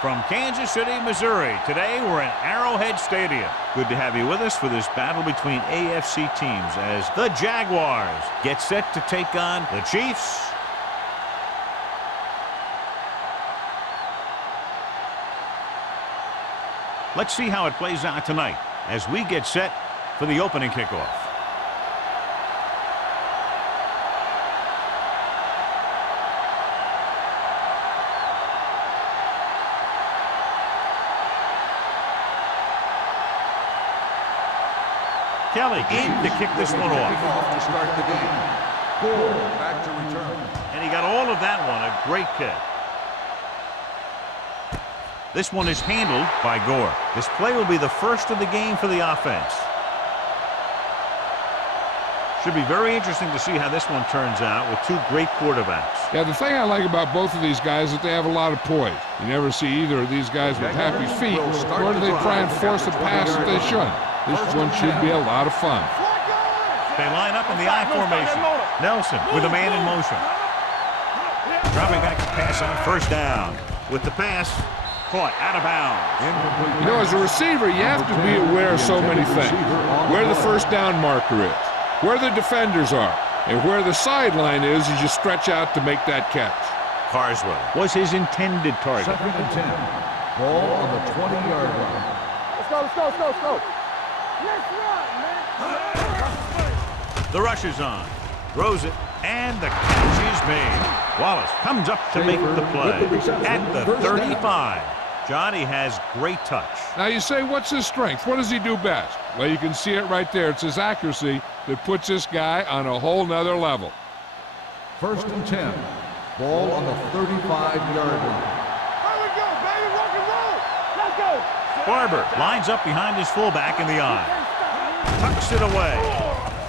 From Kansas City, Missouri, today we're in Arrowhead Stadium. Good to have you with us for this battle between AFC teams as the Jaguars get set to take on the Chiefs. Let's see how it plays out tonight as we get set for the opening kickoff. Kelly aimed to kick this one off. To start the game. Ball back to return. And he got all of that one. A great kick. This one is handled by Gore. This play will be the first of the game for the offense. Should be very interesting to see how this one turns out with two great quarterbacks. Yeah, the thing I like about both of these guys is that they have a lot of poise. You never see either of these guys with happy feet, nor do they try and force a pass that they shouldn't. This one should be a lot of fun. They line up in the I formation. Nelson with a man in motion. Dropping back to pass on first down. With the pass, caught out of bounds. You know, as a receiver, you have to be aware of so many things. Where the first down marker is, where the defenders are, and where the sideline is as you stretch out to make that catch. Carswell was his intended target. 2nd and 10. Ball on the 20-yard line. Let's go, let's go, let's go, let's go. Let's run, man. The rush is on. Throws it, and the catch is made. Wallace comes up to make the play at the 35. Johnny has great touch. Now you say, what's his strength? What does he do best? Well, you can see it right there. It's his accuracy that puts this guy on a whole nother level. 1st and 10. Ball on the 35-yard line. Here we go, baby. Rock and roll. Let's go. Barber lines up behind his fullback in the I. Tucks it away.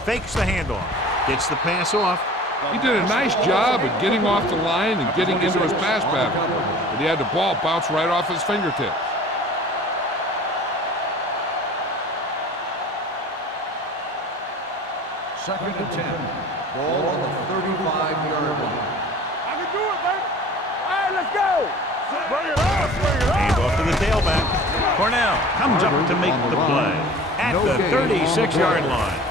Fakes the handoff. Gets the pass off. He did a nice job of getting off the line and getting into his pass pattern. But he had the ball bounce right off his fingertips. Second and 10. Ball on the 35-yard line. I can do it, baby. All right, let's go. Bring it on, bring it on. Hand off to the tailback. Cornell comes up to make the play at the 36-yard line.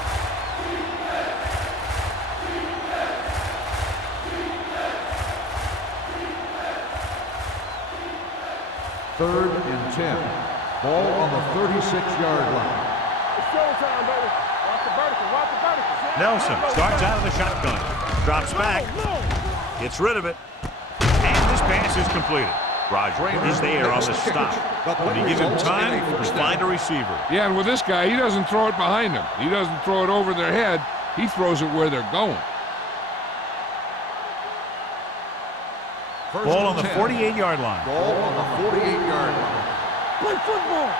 Third and 10. Ball on the 36-yard line. It's showtime, baby. Watch the vertical, watch the vertical. Nelson starts out of the shotgun. Drops back. Gets rid of it. And this pass is completed. Roger is there on the stop. When you give him time, he'll find a receiver. Yeah, and with this guy, he doesn't throw it behind him. He doesn't throw it over their head. He throws it where they're going. Ball on the 48-yard line. Ball on the 48-yard line. Play football.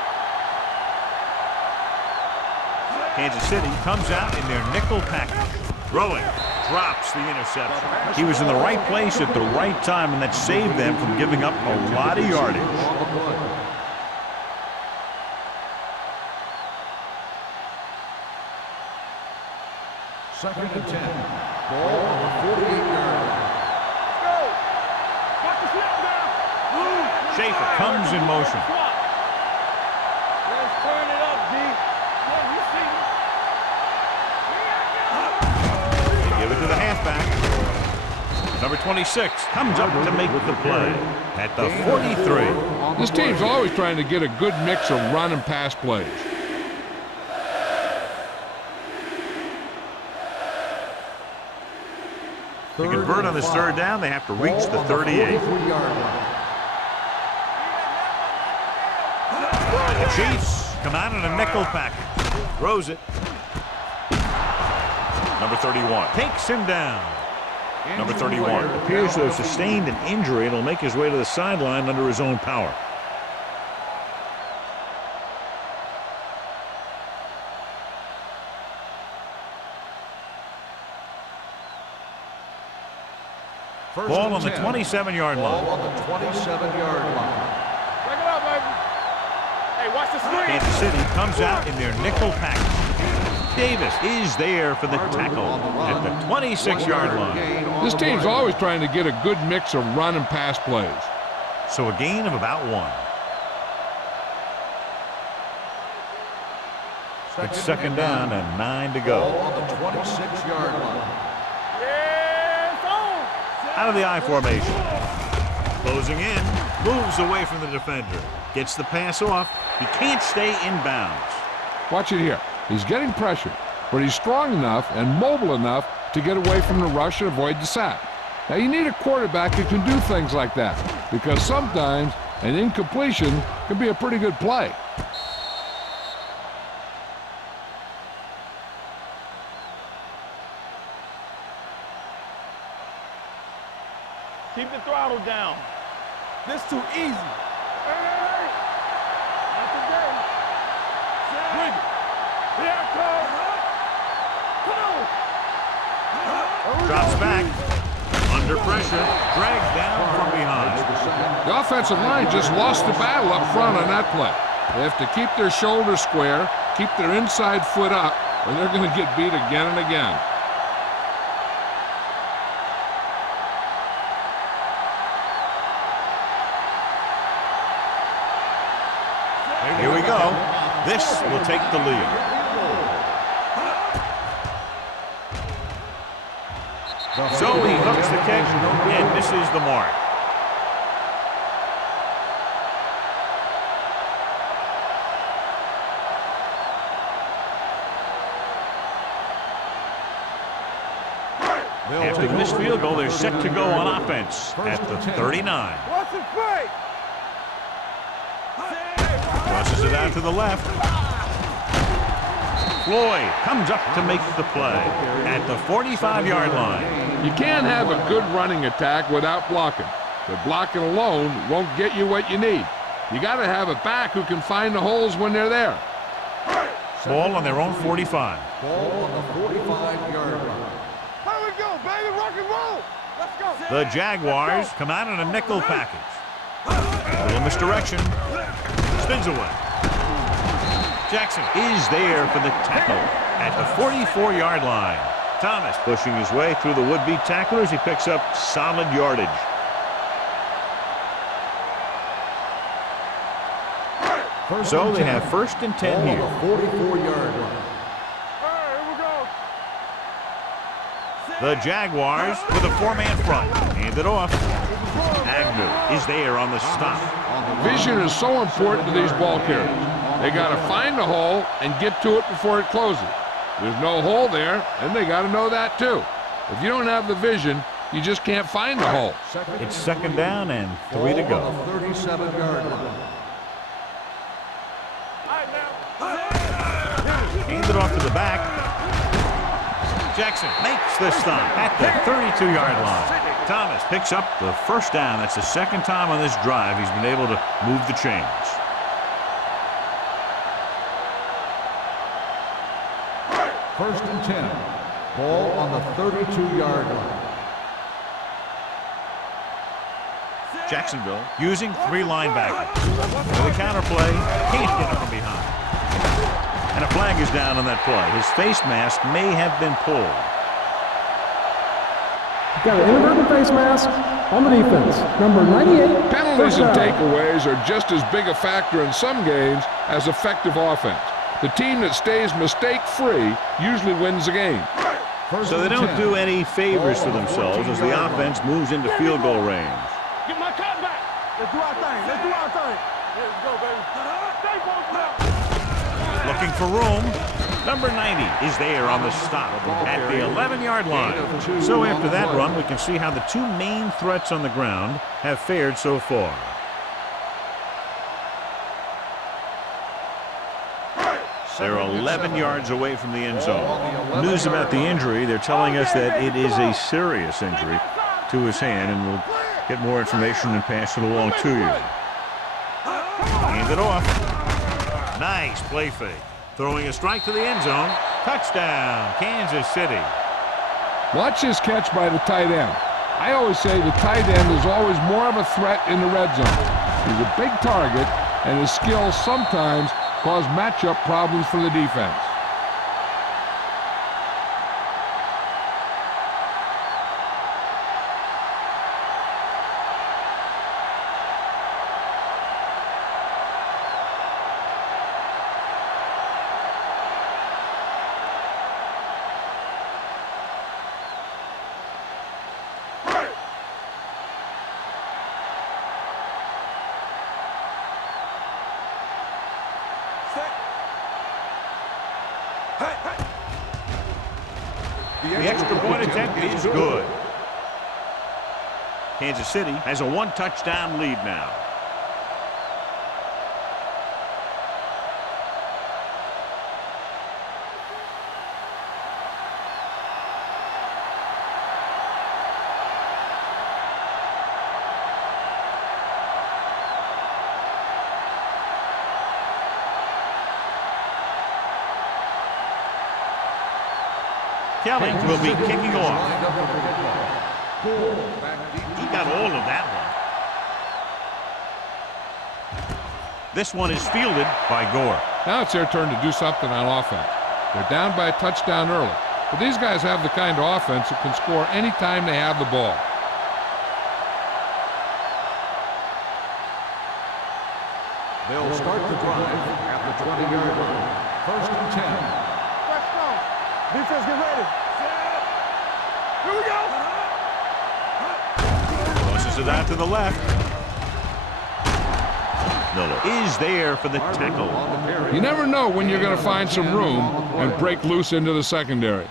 Kansas City comes out in their nickel package. Throwing. Drops the interception. He was in the right place at the right time, and that saved them from giving up a lot of yardage. Second and 10. Ball on the 48-yard line. Let's go. Watch the snap now. Schaefer comes in motion. Let's turn it up, D. Yeah, you see. They give it to the halfback. Number 26 comes up to make the play at the 43. This team's always trying to get a good mix of run and pass plays. To convert on this third down, they have to reach the 38. The Chiefs come out in a nickel package. Throws it. Number 31 takes him down. Number 31 appears to have sustained an injury and will make his way to the sideline under his own power. Ball on the 27-yard line. Ball on the 27-yard line. Break it up, baby. Hey, watch the screen. Kansas City comes out in their nickel package. Davis is there for the tackle at the 26-yard line. This team's always trying to get a good mix of run and pass plays. So a gain of about 1. It's second down and 9 to go. Ball on the 26-yard line. Out of the I formation. Closing in. Moves away from the defender. Gets the pass off. He can't stay in bounds. Watch it here. He's getting pressure, but he's strong enough and mobile enough to get away from the rush and avoid the sack. Now, you need a quarterback who can do things like that, because sometimes an incompletion can be a pretty good play. Keep the throttle down. This too easy. Hey! Not today. Bring it. Here it comes. Come on. Drops back. Under pressure. Dragged down from behind. The offensive line just lost the battle up front on that play. They have to keep their shoulders square, keep their inside foot up, or they're going to get beat again and again. Here we go. This will take the lead. So he hooks the catch and misses the mark. After the missed field goal, they're set to go on offense at the 39. What's the play? Crosses it out to the left. Floyd comes up to make the play at the 45-yard line. You can't have a good running attack without blocking, but blocking alone won't get you what you need. You got to have a back who can find the holes when they're there. Ball on their own 45. Ball on the 45-yard line. Here we go, baby. Rock and roll. Let's go. The Jaguars come out in a nickel package. A little misdirection. Spins away. Jackson is there for the tackle at the 44-yard line. Thomas pushing his way through the would-be tacklers. He picks up solid yardage. So they have 1st and 10 here. 44-yard line. Here we go. The Jaguars with a 4-man front. Hand it off. Agnew is there on the stop. Vision is so important to these ball carriers. They got to find the hole and get to it before it closes. There's no hole there, and they got to know that too. If you don't have the vision, you just can't find the hole. It's second down and 3 to go. Ball on the 37-yard line. Hand it off to the back. Jackson makes the stop at the 32-yard line. Thomas picks up the first down. That's the second time on this drive he's been able to move the chains. First and 10. Ball on the 32-yard line. Jacksonville using 3 linebackers. With a counter play, can't get him from behind. And a flag is down on that play. His face mask may have been pulled. Got an inadvertent face mask on the defense. Number 98. Penalties and first down. takeaways are just as big a factor in some games as effective offense. The team that stays mistake-free usually wins the game. So they don't do any favors for themselves as the offense moves into field goal range. Get my cut back. Let's do our thing. Let's do our thing. Let's go, baby. Stay focused up. Looking for room. Number 90 is there on the stop at the 11-yard line. So after that run, we can see how the 2 main threats on the ground have fared so far. They're 11 yards away from the end zone. News about the injury, they're telling us that it is a serious injury to his hand, and we'll get more information and pass it along to you. Hand it off. Nice play fake. Throwing a strike to the end zone. Touchdown, Kansas City. Watch this catch by the tight end. I always say the tight end is always more of a threat in the red zone. He's a big target, and his skills sometimes cause matchup problems for the defense. The extra point attempt is good. Kansas City has a one-touchdown lead now. Kelly will be kicking off. He got all of that one. This one is fielded by Gore. Now it's their turn to do something on offense. They're down by a touchdown early. But these guys have the kind of offense that can score any time they have the ball. They'll start the drive at the 20-yard line. First and 10. Let's go. Defense, get ready. Here we go. Tosses it out to the left. Miller is there for the tackle. You never know when you're going to find some room and break loose into the secondary.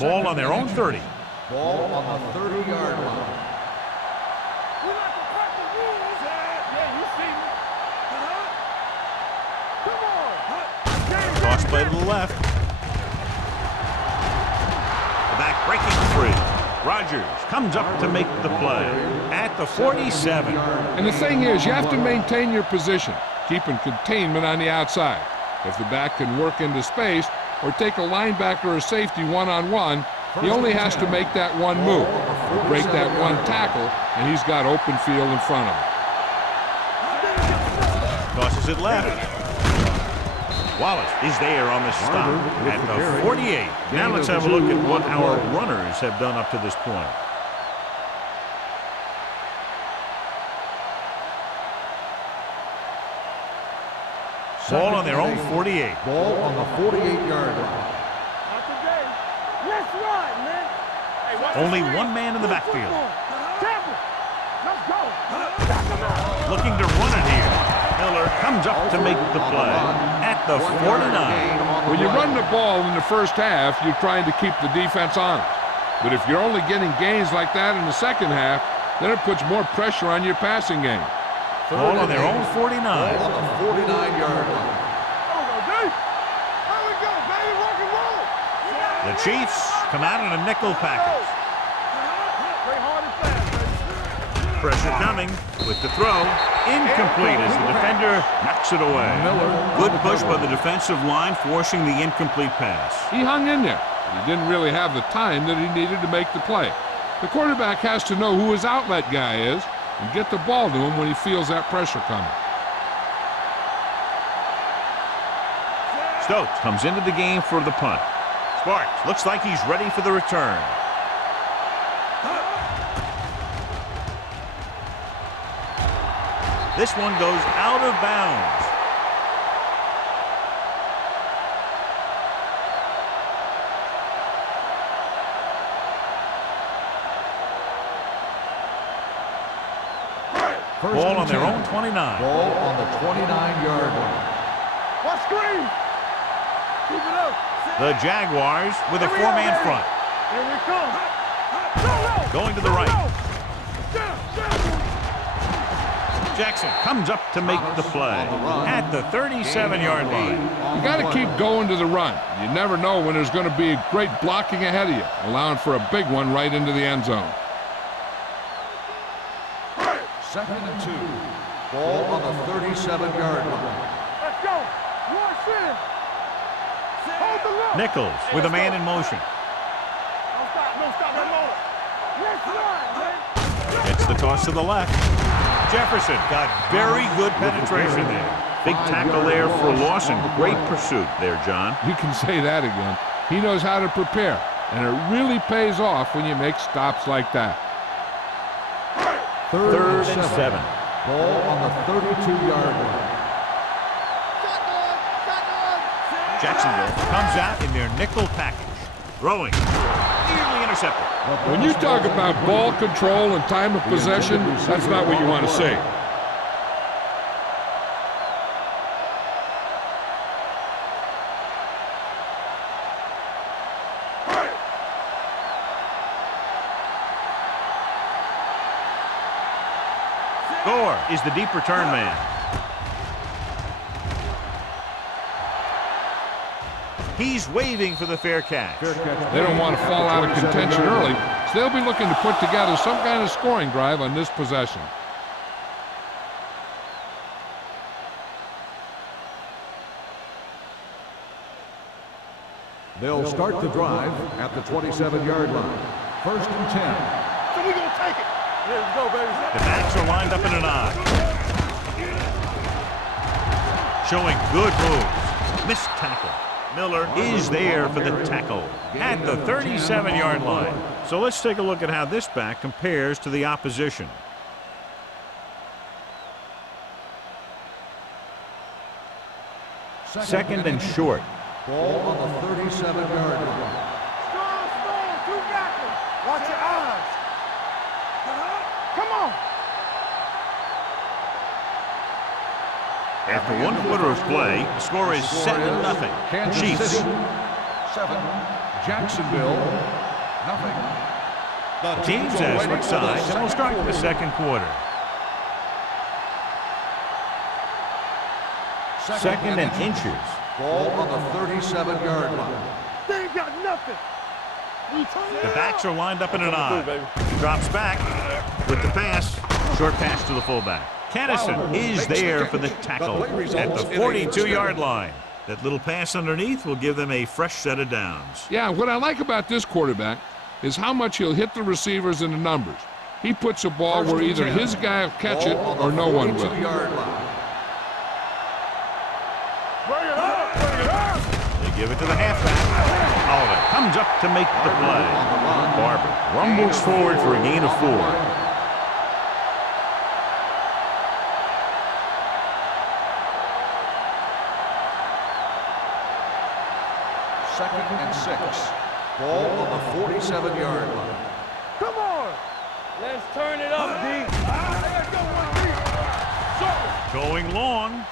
Ball on their own 30. Ball on the 30-yard line. We like to crack the rules. Yeah, you see me. Come on. Toss play to the left. The back breaking free. Rodgers comes up to make the play at the 47. And the thing is, you have to maintain your position, keeping containment on the outside. If the back can work into space or take a linebacker or safety one-on-one, he only has to make that one move or break that one tackle, and he's got open field in front of him. Tosses it left. Wallace is there on the stop at the 48. Now let's have a look at what our runners have done up to this point. Ball on their own 48. Ball on the 48-yard line. Not today. Let's run, man. Hey, watch Only the one man in the backfield. Tampa. Let's go. Back him up. Looking to run it here. Miller comes up to make the play at the 49. When you run the ball in the first half, you're trying to keep the defense honest. But if you're only getting gains like that in the second half, then it puts more pressure on your passing game. Ball on their own 49. Ball on the 49-yard line. There we go, D. There we go, baby. Rock and roll. The Chiefs come out in a nickel package. Play hard and fast, baby. Pressure coming with the throw. Incomplete as the defender knocks it away. Good push by the defensive line, forcing the incomplete pass. He hung in there, but he didn't really have the time that he needed to make the play. The quarterback has to know who his outlet guy is and get the ball to him when he feels that pressure coming. Stokes comes into the game for the punt. Sparks looks like he's ready for the return. This one goes out of bounds. Ball on their own 29. Ball on the 29-yard line. What screen? Keep it up. The Jaguars with a four-man front. Here we come. Go, Going to the right. Jackson comes up to make the play at the 37-yard line. You got to keep going to the run. You never know when there's going to be great blocking ahead of you, allowing for a big one right into the end zone. Second and 2. Ball on the 37-yard line. Let's go. Rush in. Hold the look. Nichols with a man in motion. Don't stop. Don't stop. That moment. Let's run, man. It's the toss to the left. Jefferson got very good penetration there. Big tackle there for Lawson. Great pursuit there, John. You can say that again. He knows how to prepare, and it really pays off when you make stops like that. Third and 7. Ball on the 32-yard line. Jacksonville comes out in their nickel package. Throwing. Nearly intercepted. When you talk about ball control and time of possession, that's not what you want to see. Gore is the deep return man. He's waving for the fair catch. They don't want to fall out of contention early, so they'll be looking to put together some kind of scoring drive on this possession. They'll start the drive at the 27-yard line. First and 10. So we're going to take it. Let's go, baby. The backs are lined up in an I. Showing good moves. Missed tackle. Miller is there for the tackle at the 37-yard line. So let's take a look at how this back compares to the opposition. Second and short. Ball on the 37-yard line. Strong, two backers. Watch your eyes. Come on. After 1 quarter of play, the score is 7-0. Kansas Chiefs. City, 7. Jacksonville, nothing. The Teams as switch sides, and we'll start the second quarter. Second and inches. Ball on the 37-yard line. They ain't got nothing. The backs are lined up in an I. Drops back with the pass. Short pass to the fullback. Kennison is there for the tackle at the 42-yard line. That little pass underneath will give them a fresh set of downs. Yeah, what I like about this quarterback is how much he'll hit the receivers in the numbers. He puts a ball where either his guy will catch it or no one will. Bring it up. Bring it up. They give it to the halfback. Oliver comes up to make the play. Barber rumbles forward for a gain of 4. Second and 6. Ball on the 47-yard line. Come on. Let's turn it up, D. Let's go, Going long.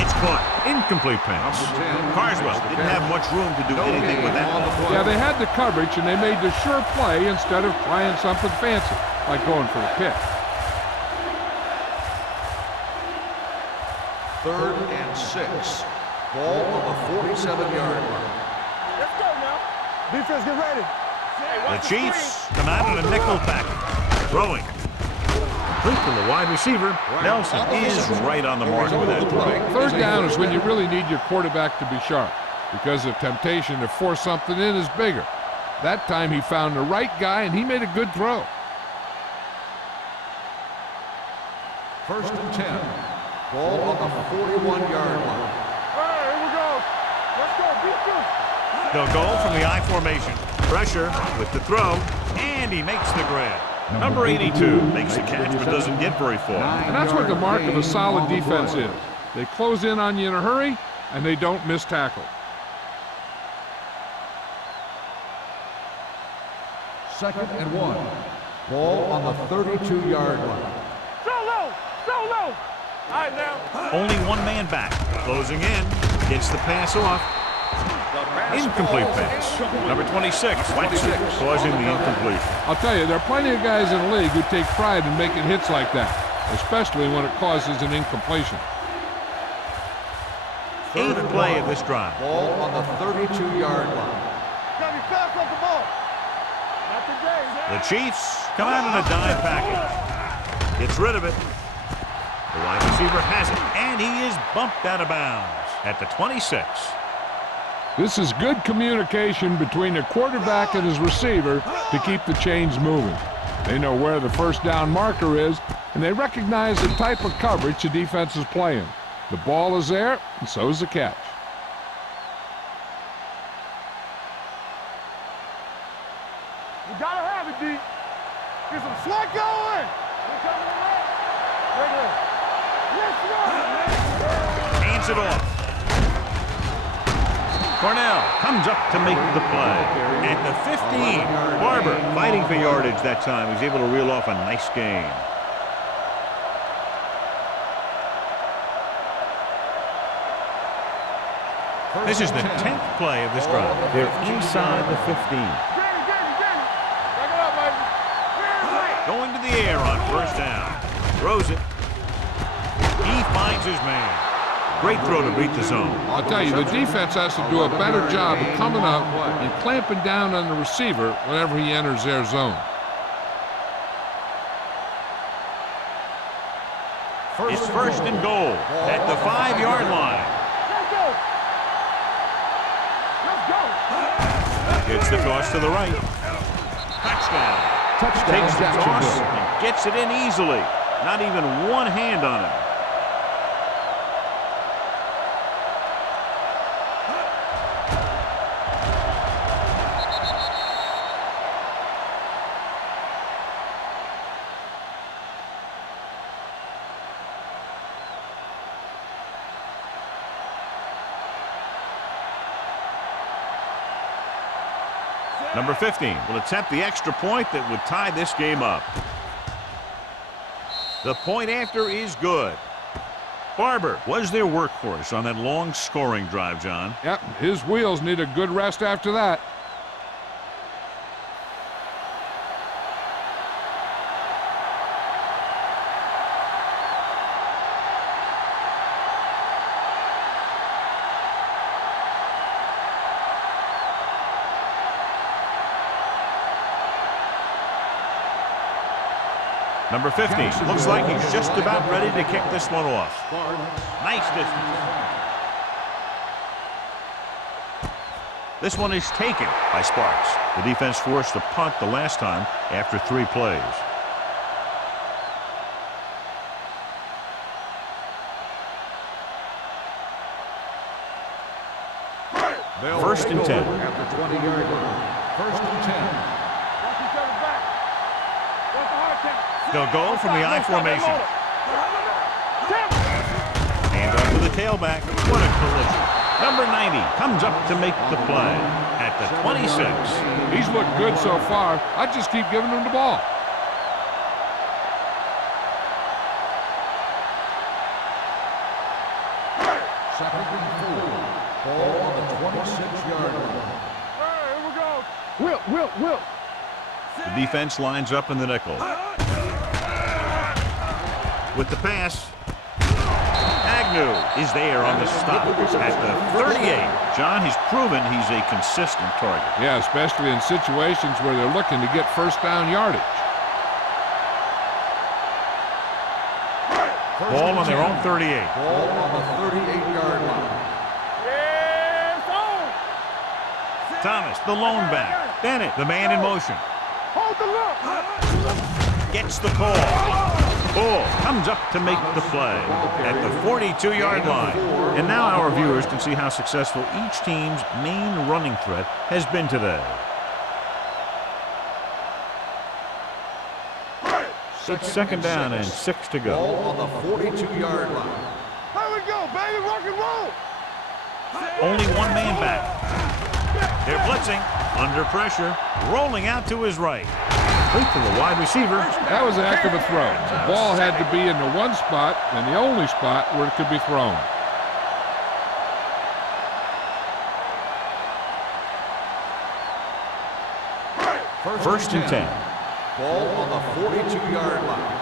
It's caught. Incomplete pass. Carswell didn't have much room to do anything with that ball. Yeah, they had the coverage, and they made the sure play instead of trying something fancy, like going for the pick. Third and 6. Ball on the 47-yard line. Let's go now. Defense, get ready. The Chiefs come out in a nickel package. Throwing. Complete to the wide receiver. Nelson is right on the mark with that throw. Third down is when you really need your quarterback to be sharp, because the temptation to force something in is bigger. That time he found the right guy, and he made a good throw. First and 10. Ball on the 41-yard line. Here we go. Let's go. Beat you. They'll go from the I formation. Pressure with the throw, and he makes the grab. Number 82 makes the catch but doesn't get very far. And that's what the mark of a solid defense is. They close in on you in a hurry, and they don't miss tackle. Second and 1. Ball on the 32-yard line. So low. So low. All right, now. Only one man back. Closing in. Gets the pass off. Incomplete pass. Number 26, Wexler, causing the incompletion. I'll tell you, there are plenty of guys in the league who take pride in making hits like that, especially when it causes an incompletion. Eighth play of this drive. Ball on the 32-yard line. Gotta be fast off the ball. Not today. The Chiefs come out in a dime package. Gets rid of it. The wide receiver has it, and he is bumped out of bounds at the 26. This is good communication between the quarterback and his receiver to keep the chains moving. They know where the first down marker is, and they recognize the type of coverage the defense is playing. The ball is there, and so is the catch. You gotta have it, D. Get some slack going. We're coming away. Regular. Let's go. Hands it off. Cornell comes up to make the play. At the 15, Barber fighting for yardage that time. He's able to reel off a nice gain. This is the 10th play of this drive. They're inside the 15. Back it up, baby. Going to the air on first down. Throws it. He finds his man. Great throw to beat the zone. I'll tell you, the defense has to do a better job of coming up and clamping down on the receiver whenever he enters their zone. It's first and goal at the 5-yard line. Gets the toss to the right. Touchdown. Takes the toss and gets it in easily. Not even one hand on it. Number 15 will attempt the extra point that would tie this game up. The point after is good. Barber was their workhorse on that long scoring drive, John. Yep, his wheels need a good rest after that. Number 15 looks like he's just about ready to kick this one off. Nice distance. This one is taken by Sparks. The defense forced a punt the last time after 3 plays. First and 10. At the 20-yard line. First and 10. They'll go from the I formation. And up to the tailback. What a collision. Number 90 comes up to make the play at the 26. He's looked good so far. I just keep giving him the ball. Second and 4. Ball on the 26-yard line. Here we go. Will. The defense lines up in the nickel. With the pass, Agnew is there on the stop at the 38. John, he's proven he's a consistent target. Yeah, especially in situations where they're looking to get first down yardage. Ball on their own 38. Ball on the 38-yard line. Thomas, the lone back. Bennett, the man in motion. Hold the look. Gets the call. Bull comes up to make the play at the 42-yard line. And now our viewers can see how successful each team's main running threat has been today. It's second down and 6 to go. Ball on the 42-yard line. Here we go, baby. Rock and roll. Only one man back. They're blitzing, under pressure, rolling out to his right. Complete to the wide receiver. That was a heck of a throw. The ball had to be in the one spot and the only spot where it could be thrown. First and 10. Ball on the 42-yard line.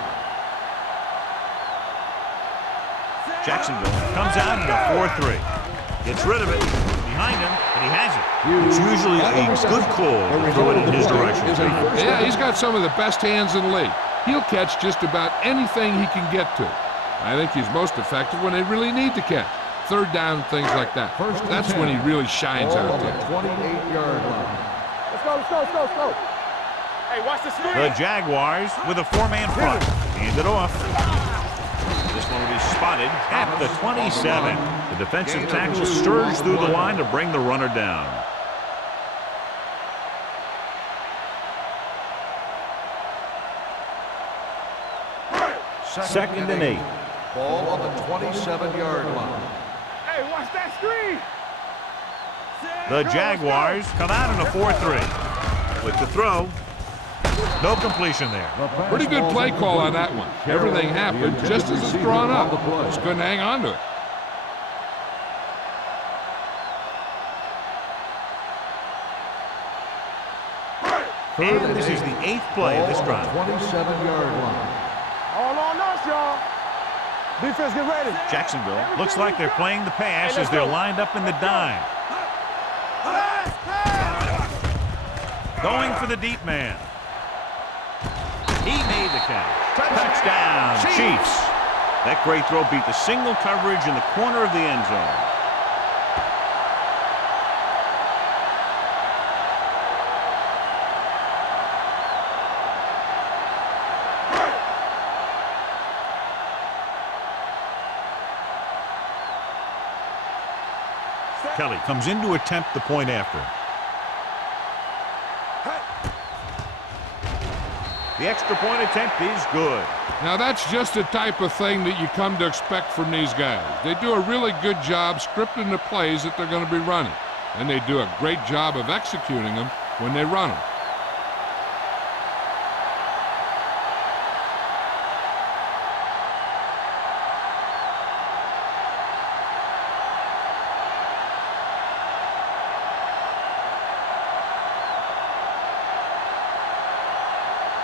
Jacksonville comes out in a 4-3. Gets rid of it. Behind him, and he has it. It's usually a good call to throw it in his direction. Yeah, he's got some of the best hands in the league. He'll catch just about anything he can get to. I think he's most effective when they really need to catch. Third down, things like that. That's when he really shines out there. 28-yard line. Let's go. Hey, watch the screen. The Jaguars with a 4-man front. Hand it off. This one will be spotted at the 27. The defensive tackle stirs through the line to bring the runner down. Second and 8. Ball on the 27-yard line. Hey, watch that screen. The Jaguars come out in a 4-3. With the throw. No completion there. Pretty good play call on that one. Everything happened just as it's drawn up. Just couldn't hang on to it. And this is the 8th play of this drive. 27-yard line. All on us, y'all. Defense, get ready. Jacksonville looks like they're playing the pass as they're lined up in the dime. Going for the deep man. He made the catch. Touchdown, Chiefs. That great throw beat the single coverage in the corner of the end zone. Kelly comes in to attempt the point after. The extra point attempt is good. Now that's just the type of thing that you come to expect from these guys. They do a really good job scripting the plays that they're going to be running. And they do a great job of executing them when they run them.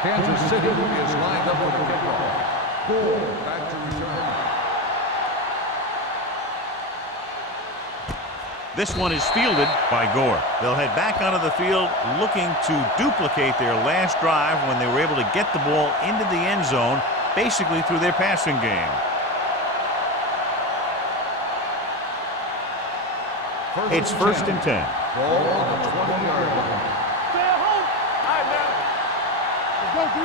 Kansas City is lined up with a kickoff. Goal back to return. This one is fielded by Gore. They'll head back onto the field looking to duplicate their last drive when they were able to get the ball into the end zone, basically through their passing game. It's first and 10. Ball on the 20-yard line. Stay at home. All right, man. Let's go, D.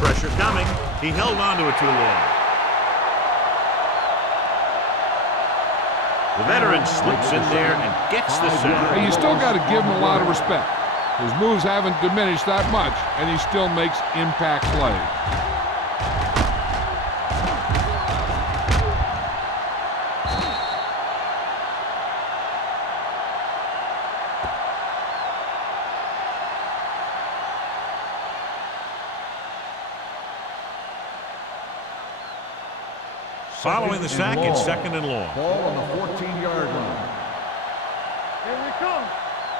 Pressure coming. He held on to it too long. The veteran slips in there and gets the sack. Hey, you still got to give him a lot of respect. His moves haven't diminished that much, and he still makes impact plays. Following the sack, it's second and long. Ball on the 14-yard line. Here we come.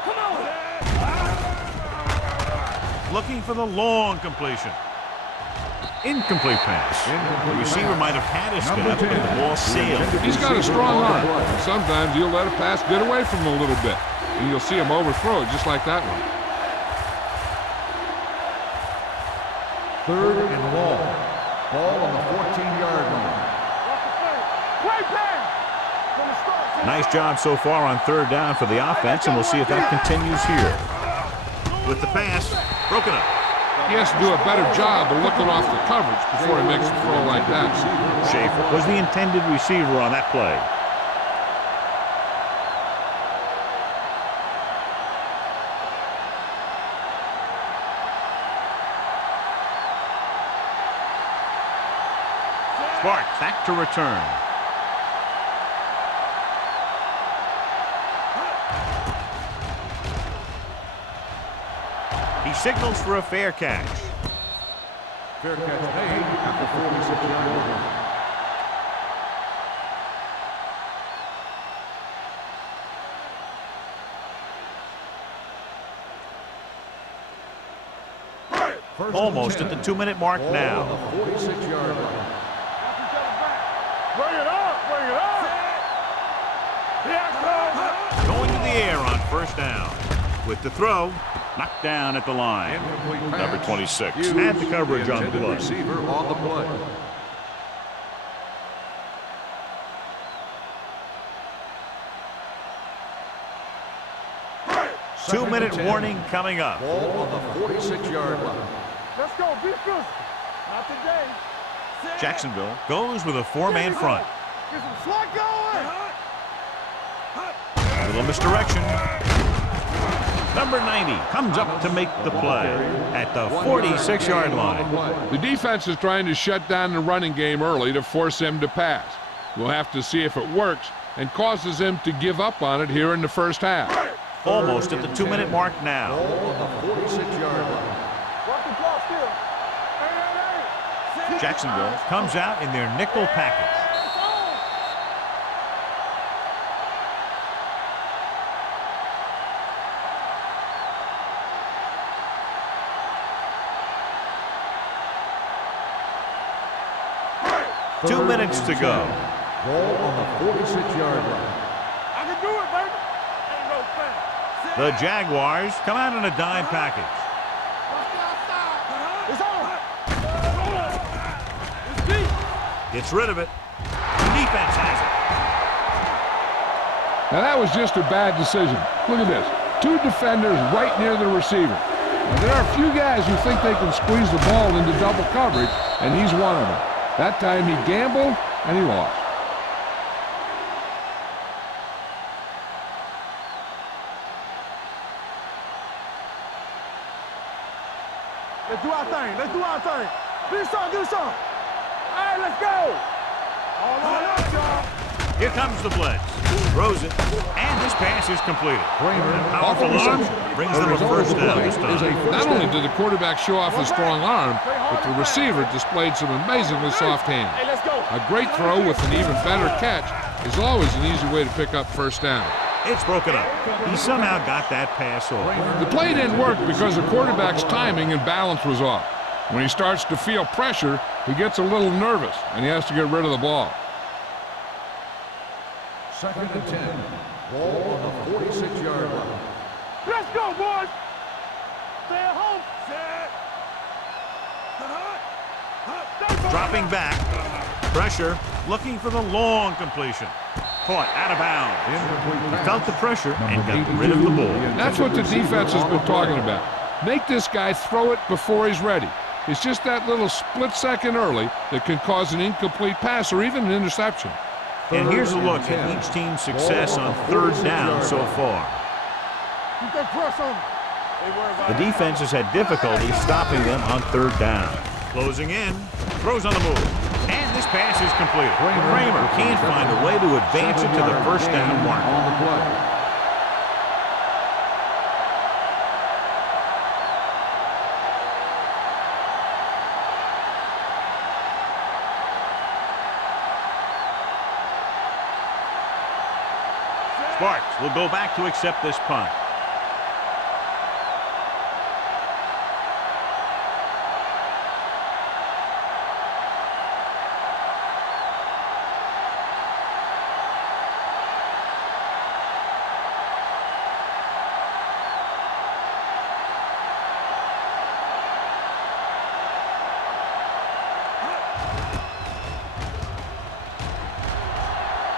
Come on. Looking for the long completion. Incomplete pass. The receiver might have had a step, but the ball sailed. He's got a strong arm. Sometimes he'll let a pass get away from him a little bit, and you'll see him overthrow it just like that one. Third and long. Ball on the 14-yard line. Nice job so far on third down for the offense, and we'll see if that continues here. With the pass, broken up. He has to do a better job of looking off the coverage before he makes a throw like that. Schaefer was the intended receiver on that play. Sparks back to return. He signals for a fair catch. Fair catch made at the 46-yard line. Almost at the 2-minute mark now. On the 46-yard line. Bring it up. Bring it up. Yeah, Going to the air on first down. With the throw, knocked down at the line. Number 26 had the coverage on the play. Receiver on the play. Two-minute warning coming up. Ball on the 46-yard line. Let's go. Be physical. Not today. Jacksonville goes with a four-man front. Get some slack going. A little misdirection. Number 90 comes up to make the play at the 46-yard line. The defense is trying to shut down the running game early to force him to pass. We'll have to see if it works and causes him to give up on it here in the first half. Almost at the 2-minute mark now. Ball on the 46-yard line. Watch the clock still. Hey. Jacksonville comes out in their nickel package. 2 minutes to go. Ball on the 46-yard line. I can do it, baby. Ain't no thing. The Jaguars come out in a dime package. It's on. It's deep. Gets rid of it. The defense has it. Now that was just a bad decision. Look at this. 2 defenders right near the receiver. Now, there are a few guys who think they can squeeze the ball into double coverage, and he's one of them. That time he gambled, and he lost. Let's do our thing. Let's do our thing. Give me some. Give me some. All right, let's go. All on up, y'all. Here comes the blitz. Throws it, and this pass is completed. And powerful arm brings them a first down this time. Not only did the quarterback show off his strong arm, but the receiver displayed some amazingly soft hands. Hey, let's go. A great throw with an even better catch is always an easy way to pick up first down. It's broken up. He somehow got that pass off. The play didn't work because the quarterback's timing and balance was off. When he starts to feel pressure, he gets a little nervous, and he has to get rid of the ball. 2nd and 10. Ball on the 46-yard line. Let's go, boys. Stay at home. Set. Dropping back. Pressure. Looking for the long completion. Caught out of bounds. He felt the pressure and got rid of the ball. That's what the defense has been talking about. Make this guy throw it before he's ready. It's just that little split second early that can cause an incomplete pass or even an interception. And here's a look at each team's success on 3rd down so far. Keep that press on. The defense has had difficulty stopping them on 3rd down. Closing in, throws on the move, and this pass is completed. Kramer can't find a way to advance it to the first down marker. On the play. Sparks will go back to accept this punt.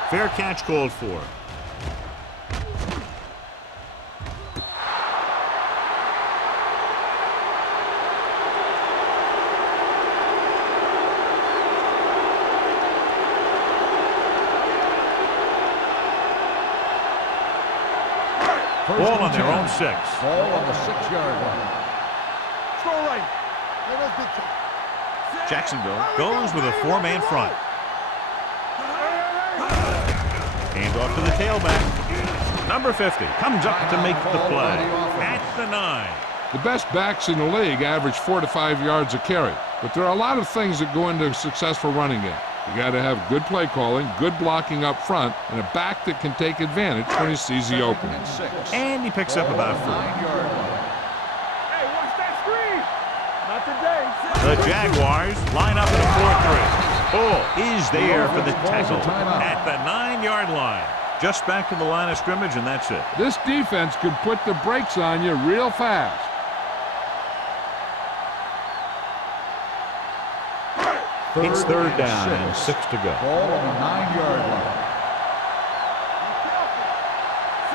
Fair catch called for. Ball on their own 6. Ball on the 6-yard line. Throw right. Let us get to. Jacksonville goes with a 4-man front. Hand off to the tailback. Number 50 comes up to make the play at the 9. The best backs in the league average 4 to 5 yards a carry, but there are a lot of things that go into a successful running game. You got to have good play calling, good blocking up front, and a back that can take advantage when he sees the opening. And he picks up about 4. Hey, watch that screen. Not today. The Jaguars line up in a 4-3. Ball is there for the tackle at the 9-yard line. Just back to the line of scrimmage, and that's it. This defense could put the brakes on you real fast. It's 3rd down and 6 to go. Ball on the 9-yard line.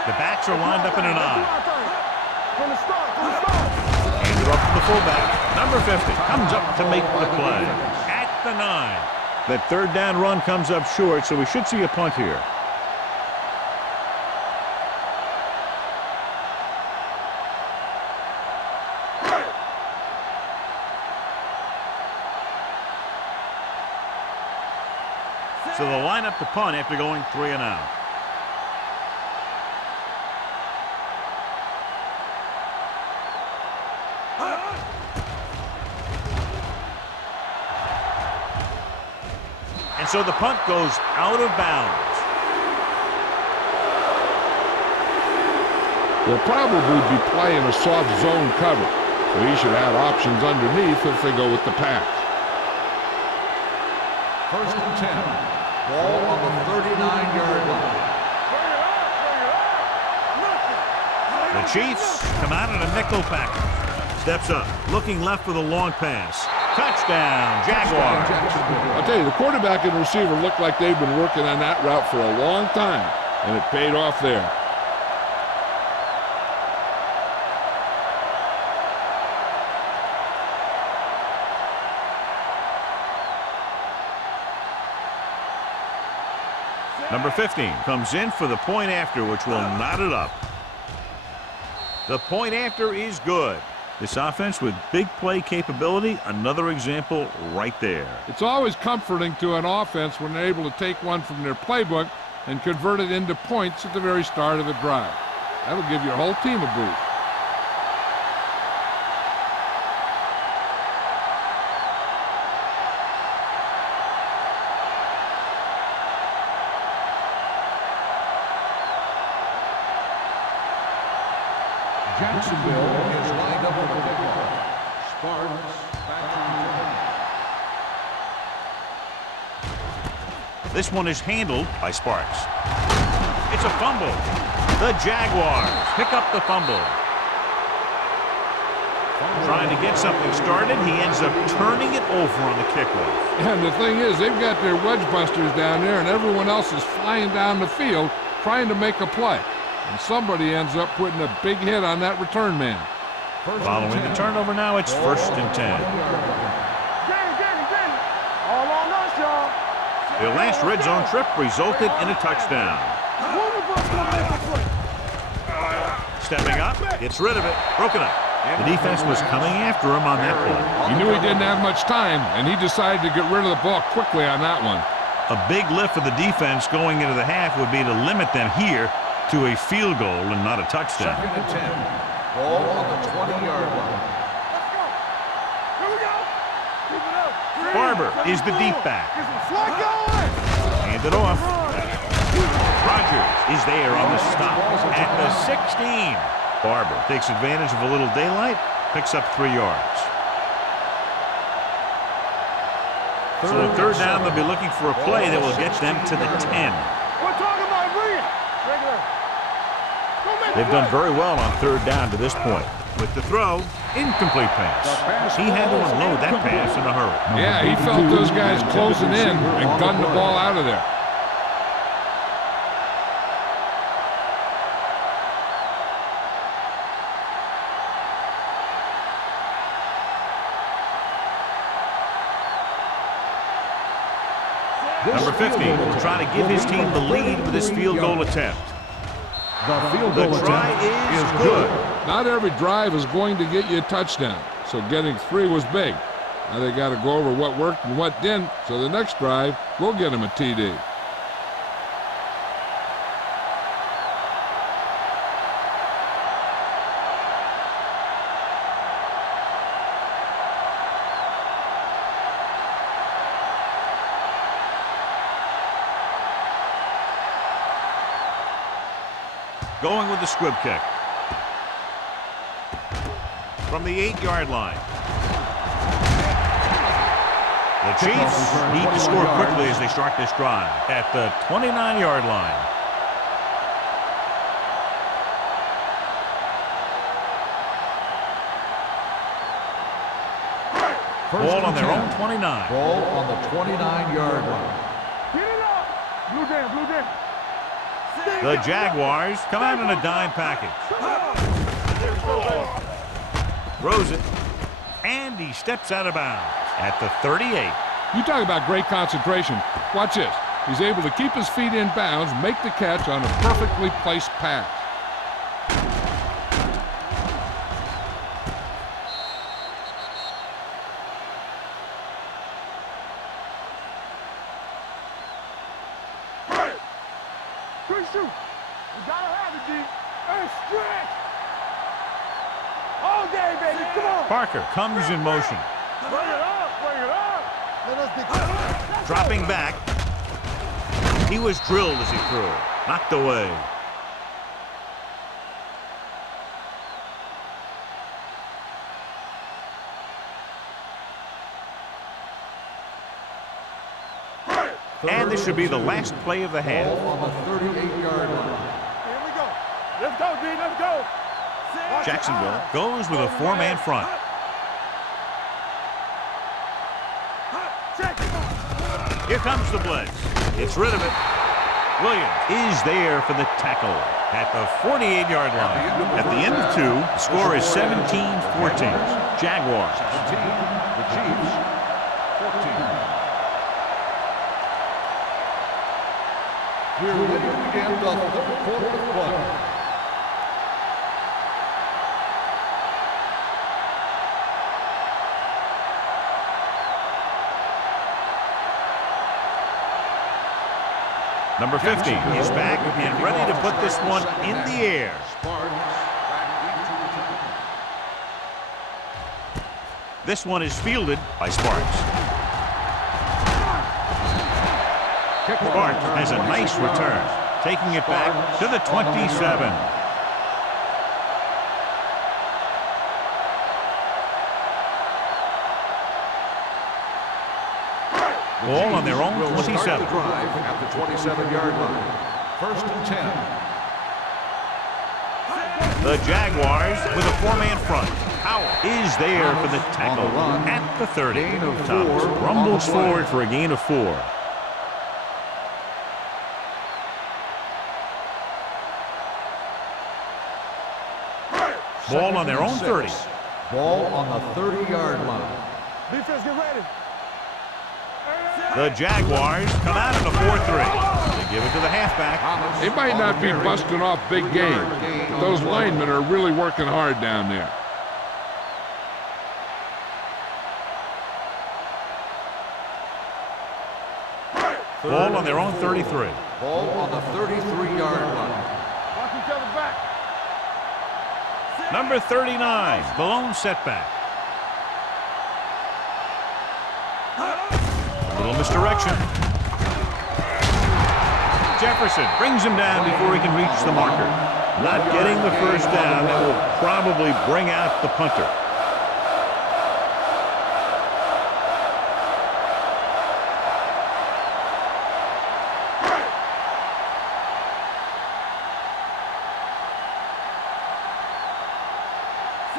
The backs are lined up in an I. From the start. Handed off to the fullback. Number 50 comes up to make the play at the 9. That 3rd down run comes up short, so we should see a punt here. So they'll line up the punt after going 3 and out. And so the punt goes out of bounds. They'll probably be playing a soft zone cover, so he should have options underneath if they go with the pass. First and 10. Ball on the 39-yard line. The Chiefs come out in a nickel package. Steps up, looking left for the long pass. Touchdown, Jaguars. I'll tell you, the quarterback and receiver look like they've been working on that route for a long time, and it paid off there. Number 15 comes in for the point after, which will knot it up. The point after is good. This offense with big play capability, another example right there. It's always comforting to an offense when they're able to take one from their playbook and convert it into points at the very start of a drive. That'll give your whole team a boost. Jacksonville is lined up with a kickoff. Sparks back to This one is handled by Sparks. It's a fumble. The Jaguars pick up the fumble. Trying to get something started, he ends up turning it over on the kickoff. And the thing is, they've got their wedge busters down there, and everyone else is flying down the field trying to make a play. And somebody ends up putting a big hit on that return man. Following the turnover now, it's first and 10. All on us, y'all. Their last red zone trip resulted in a touchdown. One of us gonna make a play. Stepping up, gets rid of it, broken up. The defense was coming after him on that play. He knew he didn't have much time, and he decided to get rid of the ball quickly on that one. A big lift for the defense going into the half would be to limit them here to a field goal and not a touchdown. Second and 10. Ball on the 20-yard line. Let's go. Here we go. Keep it up. Barber is the deep back. Get some slack going. Hand it off. Rogers is there on the stop at the 16. Barber takes advantage of a little daylight, picks up 3 yards. So on third down, they'll be looking for a play that will get them to the 10. We're talking about brilliant. Regular. They've done very well on third down to this point. With the throw, incomplete pass. He had to unload that pass in a hurry. Yeah, he felt those guys closing in and gunned the ball out of there. Number 50 will try to give his team the lead with this field goal attempt. The field The goal try attempt is good. Not every drive is going to get you a touchdown, so getting 3 was big. Now they got to go over what worked and what didn't, so the next drive will get him a TD. Going with the squib kick. From the 8-yard line. The Chiefs need to score quickly as they start this drive at the 29-yard line. Ball on their own 29. Ball on the 29-yard line. Get it up. Blue jam, blue jam. The Jaguars come out in a dime package. Throws it, and he steps out of bounds at the 38. You talk about great concentration. Watch this. He's able to keep his feet in bounds, make the catch on a perfectly placed pass. Quick shoot. You gotta have it, D. And stretch. All day, baby. Come on. Parker comes in motion. Bring it up. Bring it up. Let us be. Dropping back. He was drilled as he threw. Knocked away. And this should be the last play of the half. Ball on the 38-yard line. Here we go. Let's go, D. Let's go. Jacksonville goes with a four-man front. Here comes the blitz. Gets rid of it. Williams is there for the tackle at the 48-yard line. At the end of 2, the score is 17-14. Jaguars. 17, the Chiefs, 14. We're ready to begin the third quarter of play. Number 15 is back and ready to put this one in the air. This one is fielded by Sparks. Sparks has a nice return, taking it back to the 27. Ball on their own 27. Start the drive at the 27-yard line. First and 10. The Jaguars with a four-man front. Howell is there for the tackle at the 30. Thomas rumbles forward for a gain of 4. Ball on their own 30. Ball on the 30-yard line. Defense, get ready. The Jaguars come out in a 4-3. They give it to the halfback. They might not be busting off big games. Those linemen are really working hard down there. Ball on their own 33. Ball on the 33-yard line. Watch each other back. Number 39, the lone setback. Little misdirection. Jefferson brings him down before he can reach the marker. Not getting the first down. That will probably bring out the punter.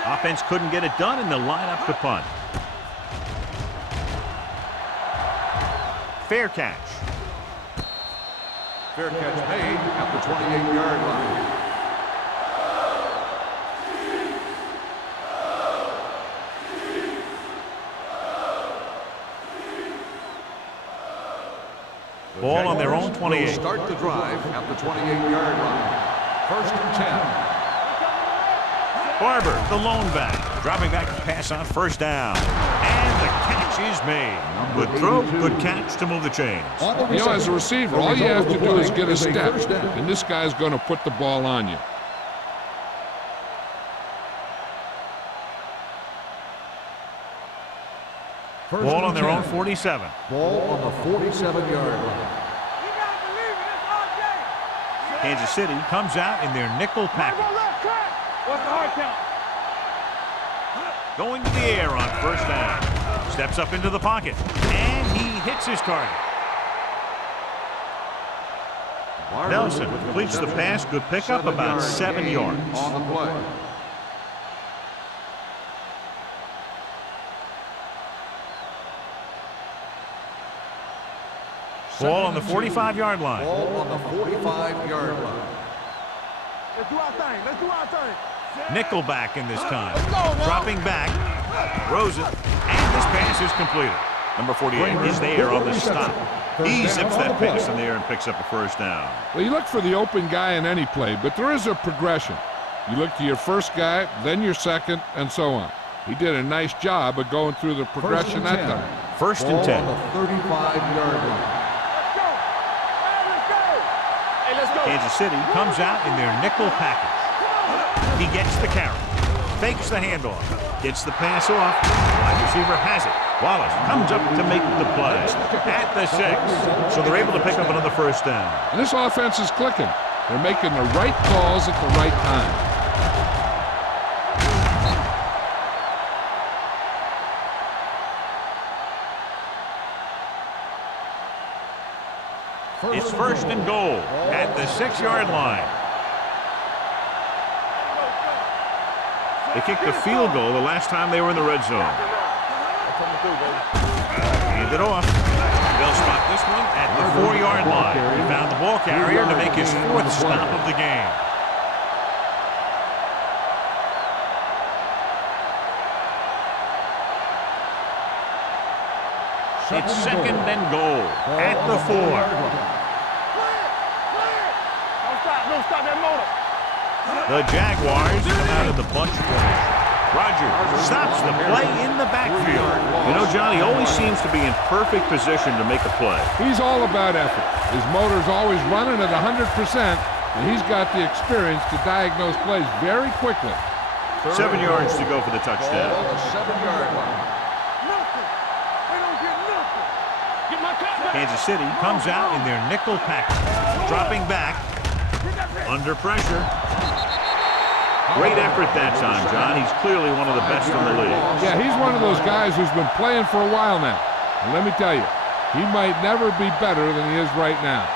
Offense couldn't get it done, and they'll line up to punt. Fair catch. Fair catch made at the 28-yard line. Ball on their own 28. Start the drive at the 28-yard line. First and 10. Barber, the lone back, dropping back to pass on first down. And the catch is made. Good throw, good catch to move the chains. You know, as a receiver, all you have to do is get a step, and this guy's going to put the ball on you. Ball on their own 47. Ball on the 47-yard line. Kansas City comes out in their nickel package. What's the hard count? Going to the air on first down. Steps up into the pocket, and he hits his target. Nelson completes the pass. Good pickup, about 7 yards. On the play. Ball on the 45-yard line. Ball on the 45-yard line. Let's do our thing. Let's do our thing. Nickelback in this time. Dropping back. Throws it. And this pass is completed. Number 48 is there on the stop. He zips that pass in the air and picks up a first down. Well, you look for the open guy in any play, but there is a progression. You look to your first guy, then your second, and so on. He did a nice job of going through the progression that time. First and 10. Ball on the 35-yard line. Kansas City comes out in their nickel package. He gets the carry, fakes the handoff, gets the pass off. Wide receiver has it. Wallace comes up to make the play at the 6. So they're able to pick up another first down. And this offense is clicking. They're making the right calls at the right time. It's first and goal at the 6-yard line. They kicked a field goal the last time they were in the red zone. Hand it off. They'll spot this one at the 4-yard line. He found the ball carrier to make his 4th stop of the game. It's second and goal at the 4. Don't stop that motor. The Jaguars come out of the bunch formation. Rogers stops the play in the backfield. You know, John, he always seems to be in perfect position to make a play. He's all about effort. His motor's always running at 100%, and he's got the experience to diagnose plays very quickly. 7 yards to go for the touchdown. Ball on the 7-yard line. Nothing. They don't get nothing. Get my cat back. Kansas City comes out in their nickel package, dropping back under pressure. Great effort that time, John. He's clearly one of the best in the league. Yeah, he's one of those guys who's been playing for a while now. And let me tell you, he might never be better than he is right now.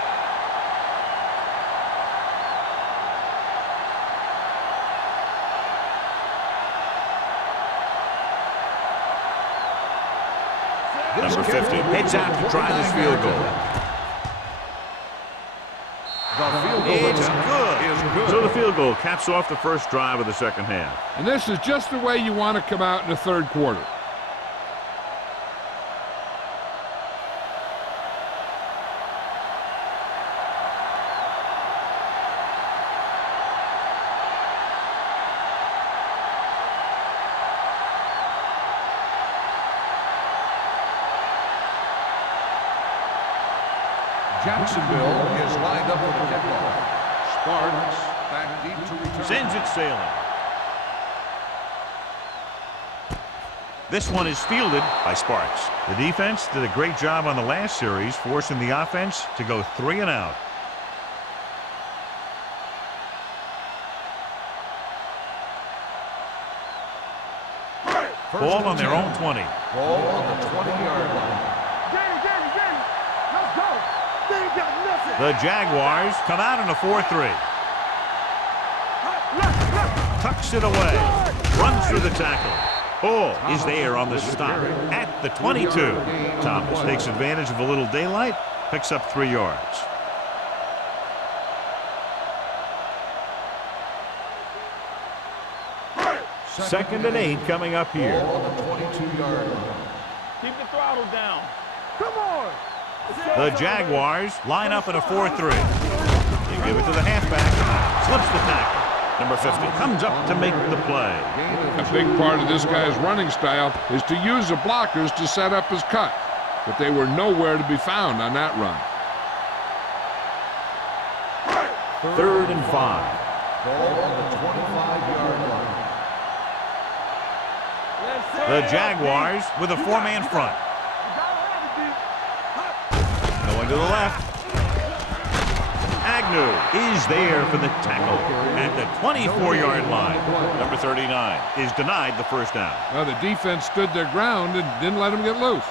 Number 50 heads out to try this field goal. It's good. So the field goal caps off the first drive of the second half. And this is just the way you want to come out in the third quarter. Jacksonville is lined up for the kickoff. Sparks back deep to return. Sends it sailing. This one is fielded by Sparks. The defense did a great job on the last series, forcing the offense to go 3 and out. Ball on their own 20. Ball on the 20-yard line. Let's go. They ain't got nothing. The Jaguars come out in a 4-3. Tucks it away. Runs through the tackle. Ball is there on the stop at the 22. Thomas takes advantage of a little daylight, picks up 3 yards. Second and 8 coming up here. Ball on the 22-yard line. Keep the throttle down. Come on. The Jaguars line up in a 4-3. They give it to the halfback. Slips the tackle. Number 50 comes up to make the play. A big part of this guy's running style is to use the blockers to set up his cut. But they were nowhere to be found on that run. Third and 5. Ball on the 25-yard line. The Jaguars with a 4-man front. Going to the left. Agnew is there for the tackle at the 24-yard line. Number 39 is denied the first down. Well, the defense stood their ground and didn't let him get loose.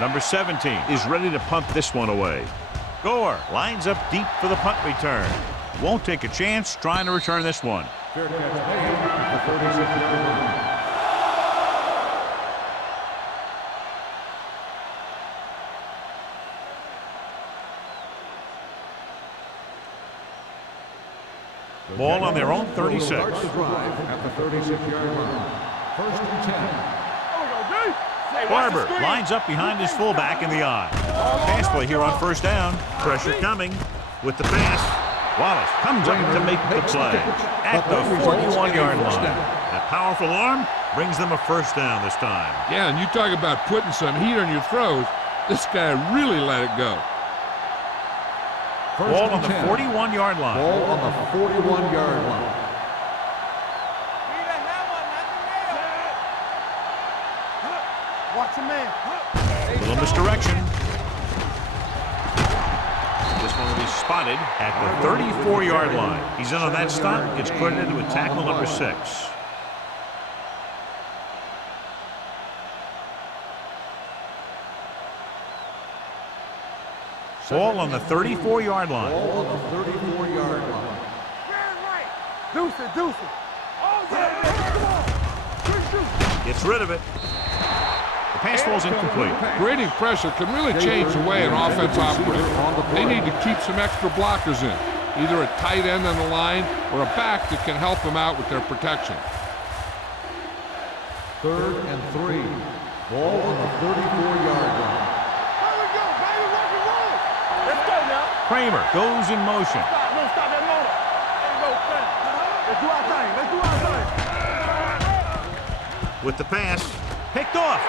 Number 17 is ready to punt this one away. Gore lines up deep for the punt return. Won't take a chance trying to return this one. Fair catch made at the 36-yard line. Ball on their own 36. Starts the drive at the 36-yard line. First and 10. Barber lines up behind his fullback in the I. Pass play here on first down. Pressure coming with the pass. Wallace comes up to make the play at the 41-yard line. That powerful arm brings them a first down this time. Yeah, and you talk about putting some heat on your throws. This guy really let it go. Ball on the 41-yard line. Ball on the 41-yard line. Watch your man. A little misdirection. This when he's spotted at the 34-yard line. He's in on that stop. Gets credited with tackle number 6. Ball on the 34-yard line. Ball on the 34-yard line. Deuce it, deuce it. Oh, yeah, Gets rid of it. The pass ball's incomplete. Grading pressure can really change the way an offense operates. They need to keep some extra blockers in, either a tight end on the line or a back that can help them out with their protection. 3rd and 3. Ball on the 34-yard line. There we go, baby, rock and roll. Let's go now. Kramer goes in motion. Stop that motor. There you go, fam. Let's do our thing. Let's do our thing. With the pass, picked off.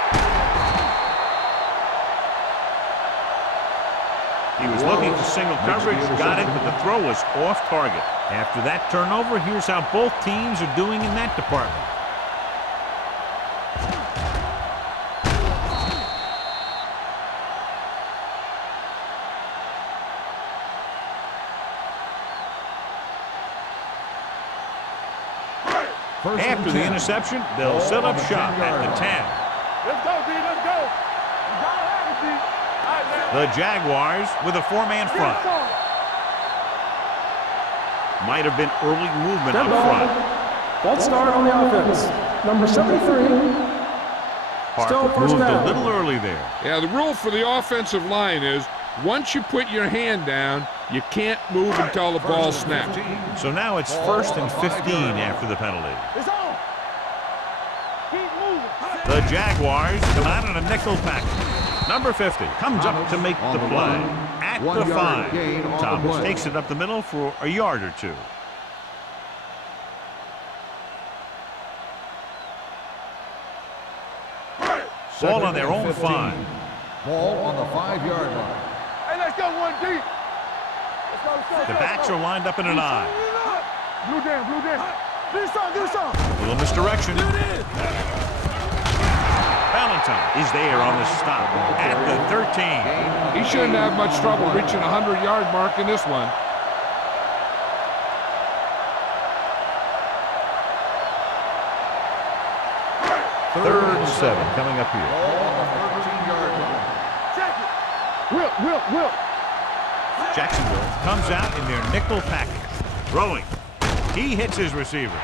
He was looking for single coverage, got it, but the throw was off target. After that turnover, here's how both teams are doing in that department. After the interception, they'll set up shop at the 10. Let's go, D. Let's go. You gotta have it, D. All right, man. The Jaguars with a 4-man front. Might have been early movement up front. False start on the offense. Number 73. Still Parker first moved a down. little early there. Yeah, the rule for the offensive line is once you put your hand down, you can't move until the ball snaps. So now it's 1st and 15 after the penalty. It's on. Keep moving. The Jaguars come out in a nickel package. Number 50 comes up to make the play at the 5. Thomas takes it up the middle for a yard or 2. Ball on their own 5. Ball on the 5-yard line. Hey, let's go, 1D. Let's go, let's go. The backs are lined up in an I. Blue down, blue down. Do something. Little misdirection. Valentine is there on the stop at the 13. He shouldn't have much trouble reaching a 100-yard mark in this one. Third and 7 coming up here. Ball on the 13-yard line. Check it. Whip. Jacksonville comes out in their nickel package. Throwing. He hits his receiver.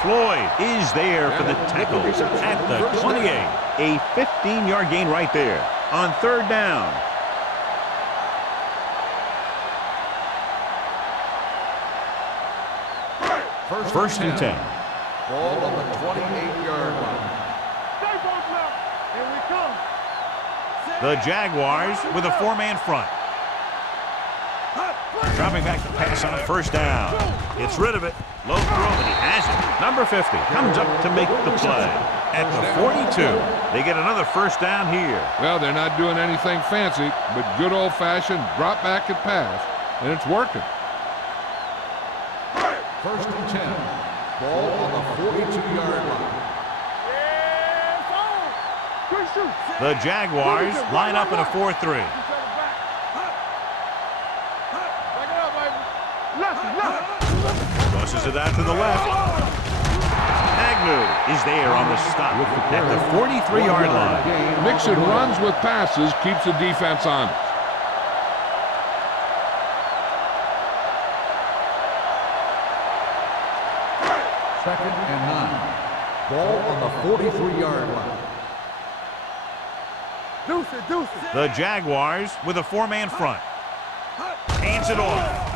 Floyd is there for the tackle at the 28. A 15-yard gain right there on 3rd down. First and 10. Ball on the 28-yard line. Stay both left. Here we come. The Jaguars with a 4-man front. Dropping back the pass on 1st down. Gets rid of it. Low throw, and he has it. Number 50 comes up to make the play. At the 42, they get another 1st down here. Well, they're not doing anything fancy, but good old-fashioned drop back and pass, and it's working. 1st and 10. Ball on the 42-yard line. Yeah, phone. Quick shoot. The Jaguars line up in a 4-3. Back it up, baby. Left. Tosses it out to the left. Agnew is there on the stop at the 43-yard line. Mixing runs with passes keeps the defense honest. 2nd and 9. Ball on the 43-yard line. Deuce it. The Jaguars with a 4-man front. Hands it off.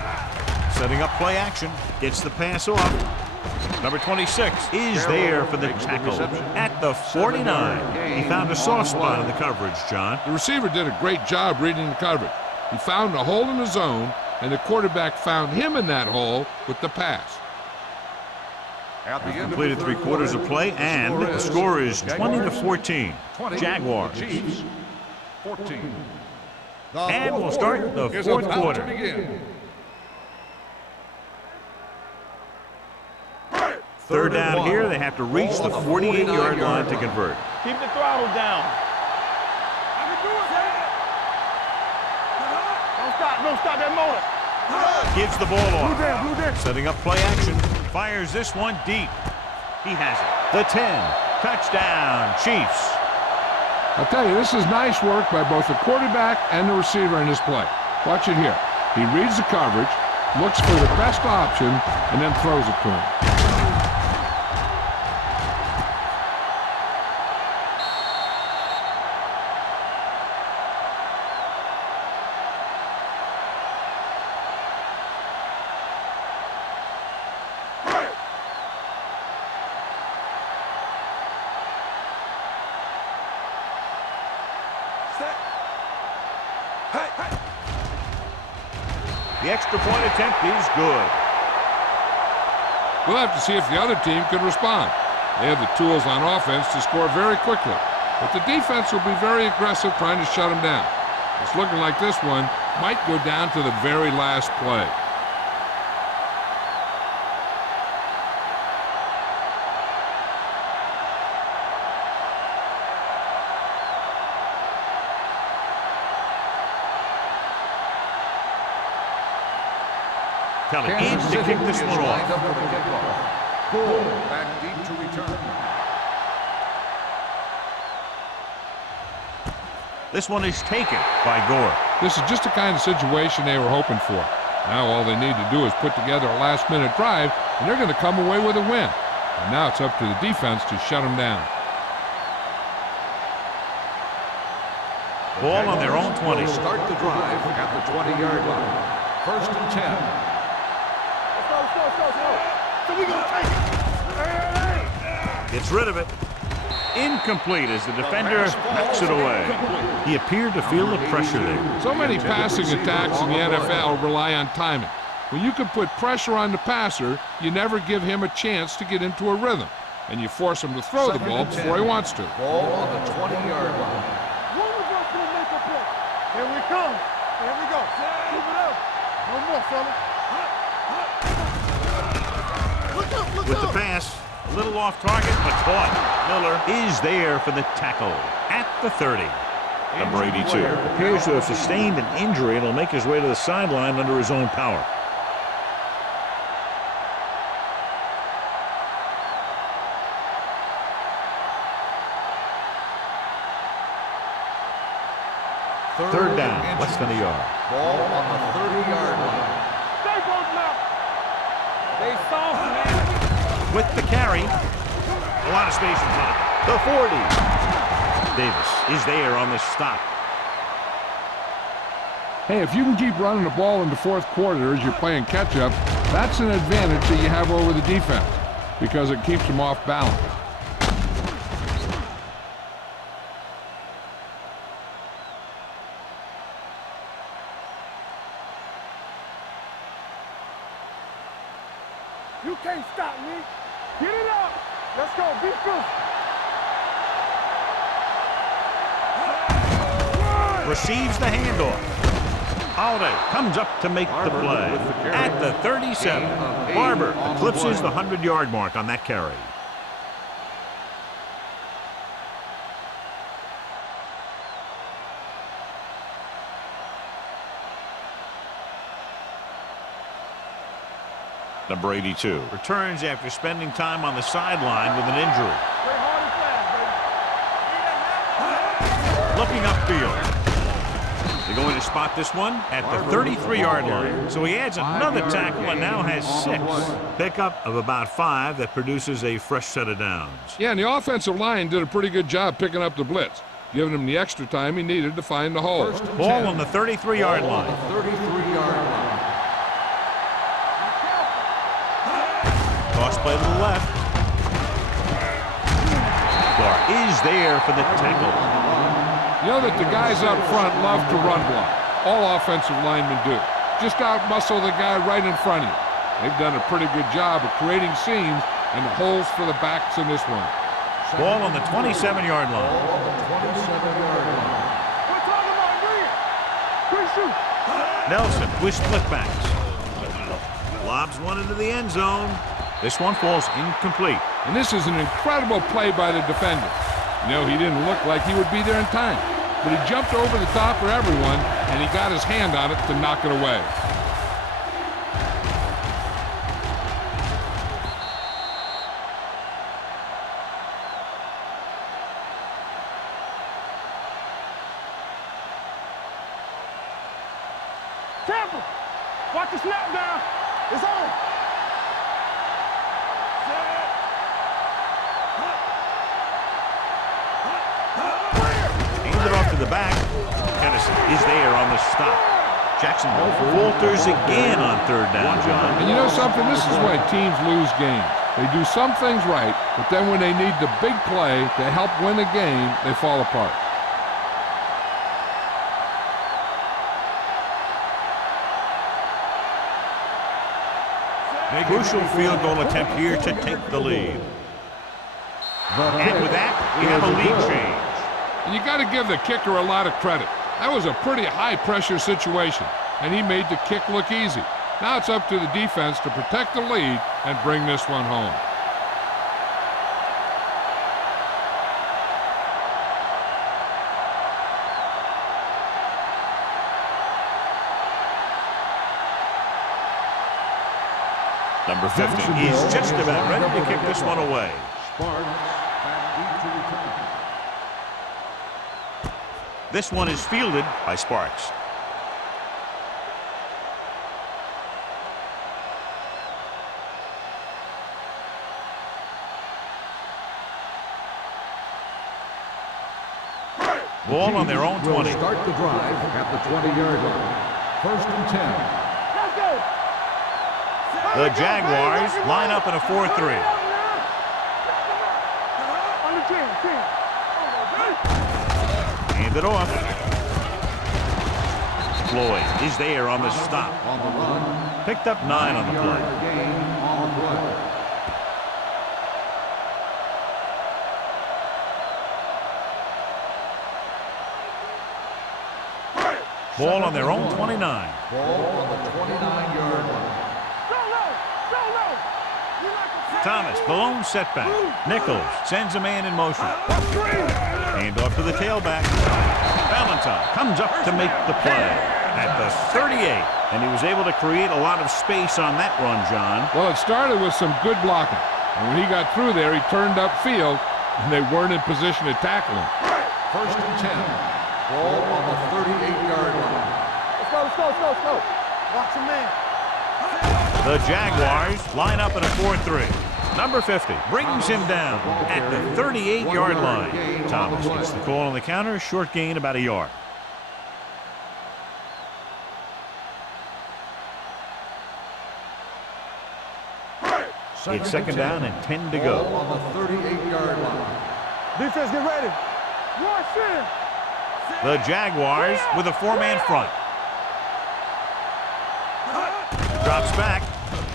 Setting up play action. Gets the pass off. Number 26 is there for the tackle at the 49. He found a soft spot in the coverage, John. The receiver did a great job reading the coverage. He found a hole in the zone, and the quarterback found him in that hole with the pass. Completed 3 quarters of play, and the score is 20-14. Jaguars. 14. And we'll start the 4th quarter. Third down here, they have to reach the 48-yard line to convert. Keep the throttle down. I can do it, man. Don't Don't stop that motor. Gives the ball Blue off. down, blue down. Setting up play action. Fires this one deep. He has it. The 10. Touchdown, Chiefs. I'll tell you, this is nice work by both the quarterback and the receiver in this play. Watch it here. He reads the coverage, looks for the best option, and then throws it to him. The extra point attempt is good. We'll have to see if the other team can respond. They have the tools on offense to score very quickly, but the defense will be very aggressive trying to shut them down. It's looking like this one might go down to the very last play. Kelly Kansas needs to City kick this is one lined off. up for the kickoff. Bull back deep to return. This one is taken by Gore. This is just the kind of situation they were hoping for. Now all they need to do is put together a last-minute drive, and they're going to come away with a win. And now it's up to the defense to shut them down. Ball on their own 20. Will start the drive at the 20-yard line. First and 10. Let's go. So we gonna take it. Gets rid of it. Incomplete as the defender knocks it away. He appeared to feel the pressure there. So many passing attacks in the NFL rely on timing. When you can put pressure on the passer, you never give him a chance to get into a rhythm, and you force him to throw the ball before he wants to. Ball on the 20-yard line. One of us gonna make a play. Here we come. Here we go. Keep it up. No more, fella. With the pass, a little off target, but caught. Miller is there for the tackle at the 30. Number 82 appears to have sustained an injury and will make his way to the sideline under his own power. Third down, less than a yard. Ball on the 30-yard line. Stay close now. They soft, man. With the carry, a lot of space in front of him. The 40. Davis is there on the stop. Hey, if you can keep running the ball in the fourth quarter as you're playing catch-up, that's an advantage that you have over the defense because it keeps them off balance. You can't stop me. Get it up. Let's go. Be good. Receives the handoff. Holiday comes up to make the play at the 37. Barber eclipses the 100-yard mark on that carry. Number 82 returns after spending time on the sideline with an injury. Play hard and fast, baby. Looking upfield. They're going to spot this one at the 33-yard line. So he adds another tackle and now has 6. Pickup of about 5 that produces a fresh set of downs. Yeah, and the offensive line did a pretty good job picking up the blitz, giving him the extra time he needed to find the hole. Ball on the 33-yard line. 33-yard line. Toss play to the left. Clark is there for the tackle. You know that the guys up front love to run block. All offensive linemen do. Just out-muscle the guy right in front of you. They've done a pretty good job of creating seams and holes for the backs in this one. Ball on the 27-yard line. Ball on the 27-yard line. We're talking about green. Green shoot. Nelson with split-backs. Lobs one into the end zone. This one falls incomplete. And this is an incredible play by the defender. You know, he didn't look like he would be there in time. but he jumped over the top of everyone, and he got his hand on it to knock it away. Tampa, watch the snap down. It's on. Hand it off to the back. Kennison is there on the stop. Jacksonville falters again on third down, John. And you know something? This is why teams lose games. They do some things right, but then when they need the big play to help win a game, they fall apart. Crucial field goal attempt here to take the lead. And with that, we have a lead change. And you got to give the kicker a lot of credit. That was a pretty high-pressure situation, and he made the kick look easy. Now it's up to the defense to protect the lead and bring this one home. Number 50 is just about ready to kick this one away. This one is fielded by Sparks. Ball on their own 20. Start the drive at the 20-yard line. 1st and 10. Let's go. The Jaguars line up in a 4-3. On the 10. Hand it off. Floyd is there on the stop. On the run. Picked up 9 on the play. Gain on the play. Ball on their own 29. Ball on the 29-yard line. Thomas, the lone setback. Nichols sends a man in motion. Hand off to the tailback. Valentine comes up to make the play at the 38. And he was able to create a lot of space on that run, John. Well, it started with some good blocking. And when he got through there, he turned upfield, and they weren't in position to tackle him. 1st and 10. Ball on the 38-yard line. Let's go. Watch him, man. The Jaguars line up in a 4-3. Number 50 brings him down at the 38-yard line. Thomas gets the call on the counter. Short gain about a yard. It's 2nd down and 10 to go. On the 38-yard line. Defense, get ready. Rush in. The Jaguars with a 4-man front. Drops back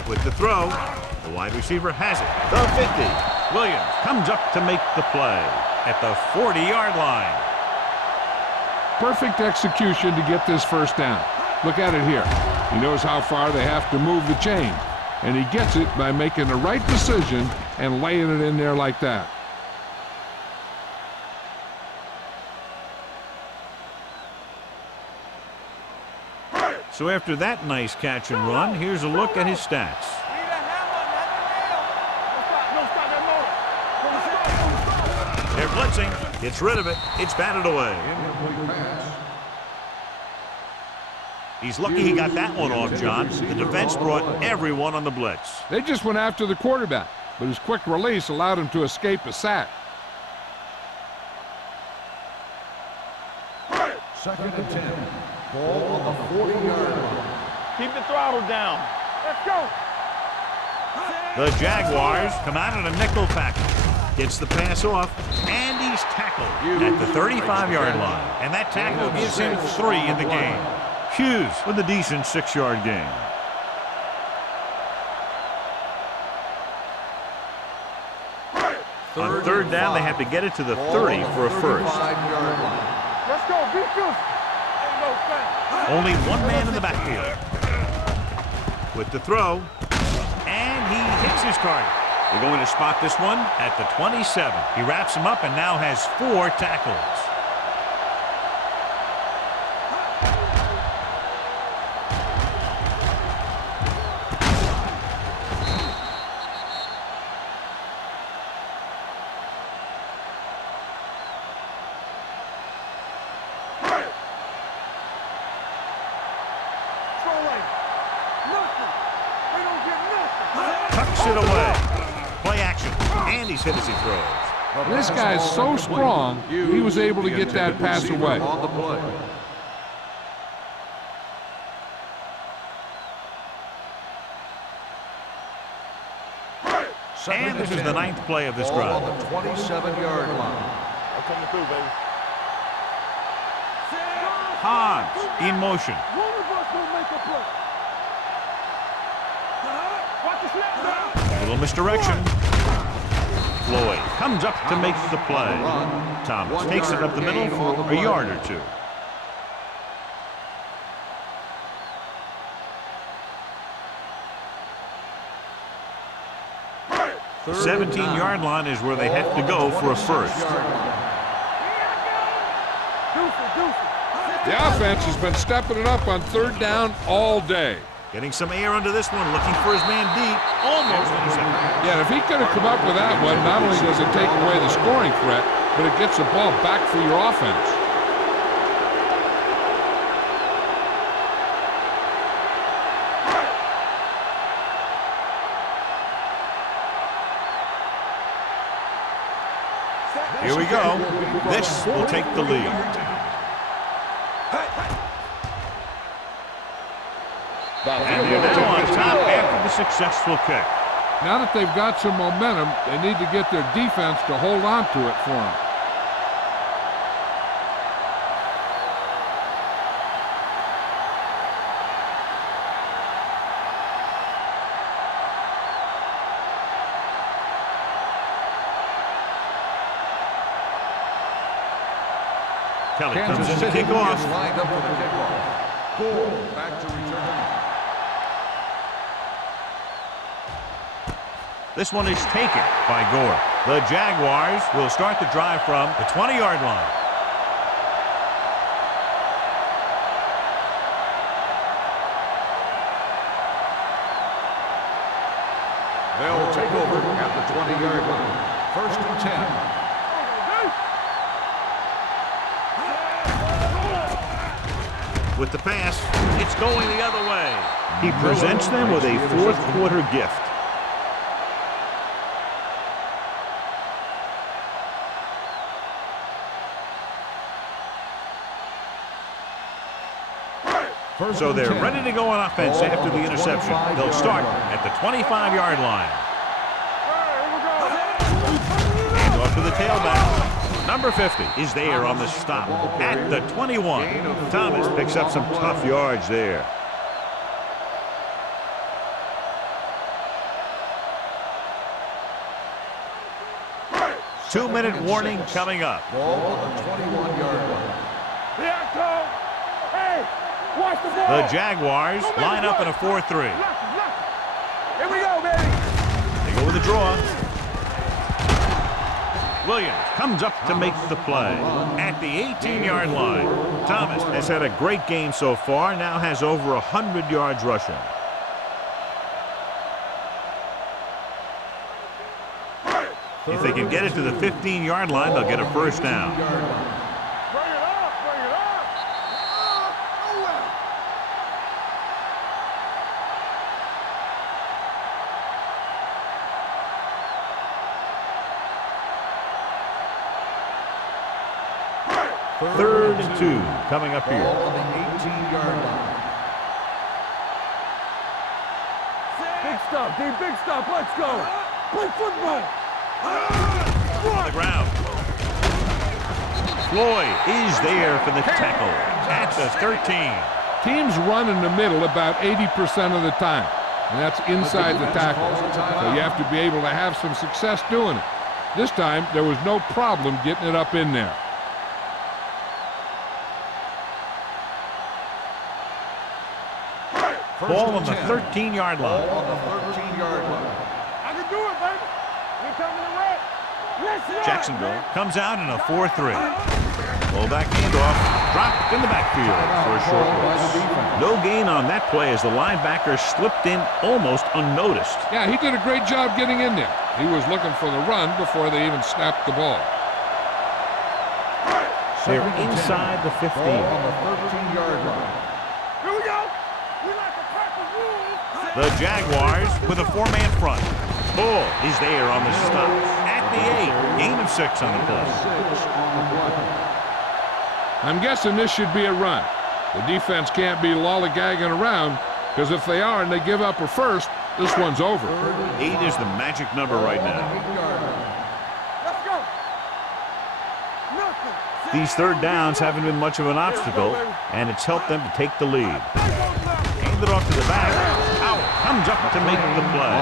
with the throw. The wide receiver has it. The 50. Williams comes up to make the play at the 40-yard line. Perfect execution to get this 1st down. Look at it here. He knows how far they have to move the chain, and he gets it by making the right decision and laying it in there like that. So after that nice catch and run, here's a look at his stats. They're blitzing. Gets rid of it. It's batted away. He's lucky he got that one off, John. The defense brought everyone on the blitz. They just went after the quarterback, but his quick release allowed him to escape a sack. 2nd and 10. Ball on the 40-yard line. Keep the throttle down. Let's go. The Jaguars come out in a nickel package. Gets the pass off, and he's tackled at the 35-yard line. And that tackle gives him 3 in the game. Hughes with a decent 6-yard gain. On 3rd down, they have to get it to the 30 for a first. Let's go. Be good. Only one man in the backfield. With the throw, and he hits his target. They're going to spot this one at the 27. He wraps him up and now has 4 tackles. violate. Nothing. They don't get nothing. Tucks it away. Play action. And he's hit as he throws. This guy is so strong, he was able to get that pass away. On the play. And this is the 9th play of this Ball drive. on the 27-yard line. I'm coming through, baby. Hans in motion. One of us will make a play. Watch the snap now. A little misdirection. Floyd comes up to make the play. Thomas takes it up the middle for a yard or two. The 17-yard line is where they have to go for a first. The offense has been stepping it up on 3rd down all day. Getting some air under this one, looking for his man deep. Almost intercepted. Yeah, if he could have come up with that one, not only does it take away the scoring threat, but it gets the ball back for your offense. Here we go. This will take the lead. And they're now on top after the successful kick. Now that they've got some momentum, they need to get their defense to hold on to it for them. Kelly comes Kansas in to City kick off. is lined up for the kickoff. Goal back to return. This one is taken by Gore. The Jaguars will start the drive from the 20-yard line. They'll take over at the 20-yard line. 1st and 10. With the pass, it's going the other way. He presents them with a 4th quarter gift. So they're ready to go on offense after the interception. They'll start at the 25-yard line. And off to the tailback. Number 50 is there on the stop at the 21. Thomas picks up some tough yards there. Two-minute warning coming up. Ball on the 21-yard line. Here I come. Hey, watch the ball. The Jaguars line up in a 4-3. Here we go, baby. They go with a draw. Williams comes up to make the play at the 18-yard line. Thomas has had a great game so far, now has over 100 yards rushing. If they can get it to the 15-yard line, they'll get a first down. Bring it up, bring it up. Third and 2 coming up Ball here. on the 18-yard line. Big stop, D, big stop. Let's go. Play football. On the ground. Floyd is there for the tackle at the 13. Teams run in the middle about 80% of the time, and that's inside the tackle. So you have to be able to have some success doing it. This time, there was no problem getting it up in there. Ball on the 13-yard line. Ball on the 13-yard line. I can do it, baby. We coming to red. Let's go. Jacksonville comes out in a 4-3. Fullback handoff, dropped in the backfield for a short loss. No gain on that play as the linebacker slipped in almost unnoticed. Yeah, he did a great job getting in there. He was looking for the run before they even snapped the ball. They're inside the 15. Ball on the 13-yard line. Here we go. We like The Jaguars with a 4-man front. Bull is there on the stop. At the 8, gain of 6 on the play. I'm guessing this should be a run. The defense can't be lollygagging around, because if they are and they give up a first, this one's over. 8 is the magic number right now. Let's go. These third downs haven't been much of an obstacle, and it's helped them to take the lead. Hand it off to the back. Howell comes up to make the play.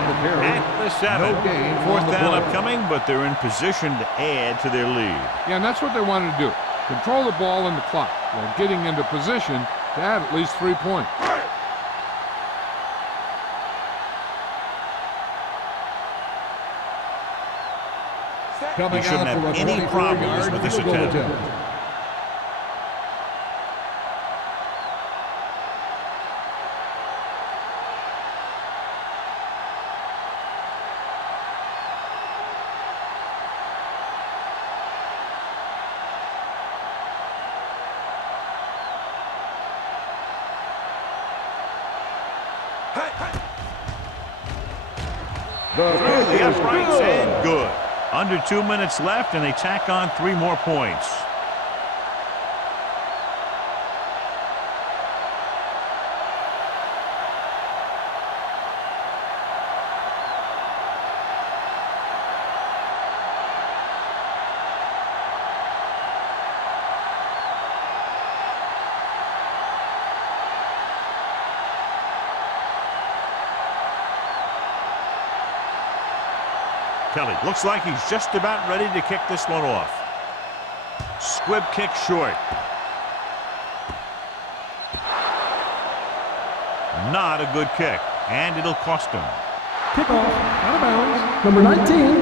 At the 7. 4th down upcoming, but they're in position to add to their lead. Yeah, and that's what they wanted to do. Control the ball and the clock while getting into position to add at least 3 points. He shouldn't have any problems with this attempt. Through the uprights and good. Under 2 minutes left, and they tack on 3 more points. Kelly looks like he's just about ready to kick this one off. Squib kick short. Not a good kick, and it'll cost him. Kickoff, out of bounds, number 19.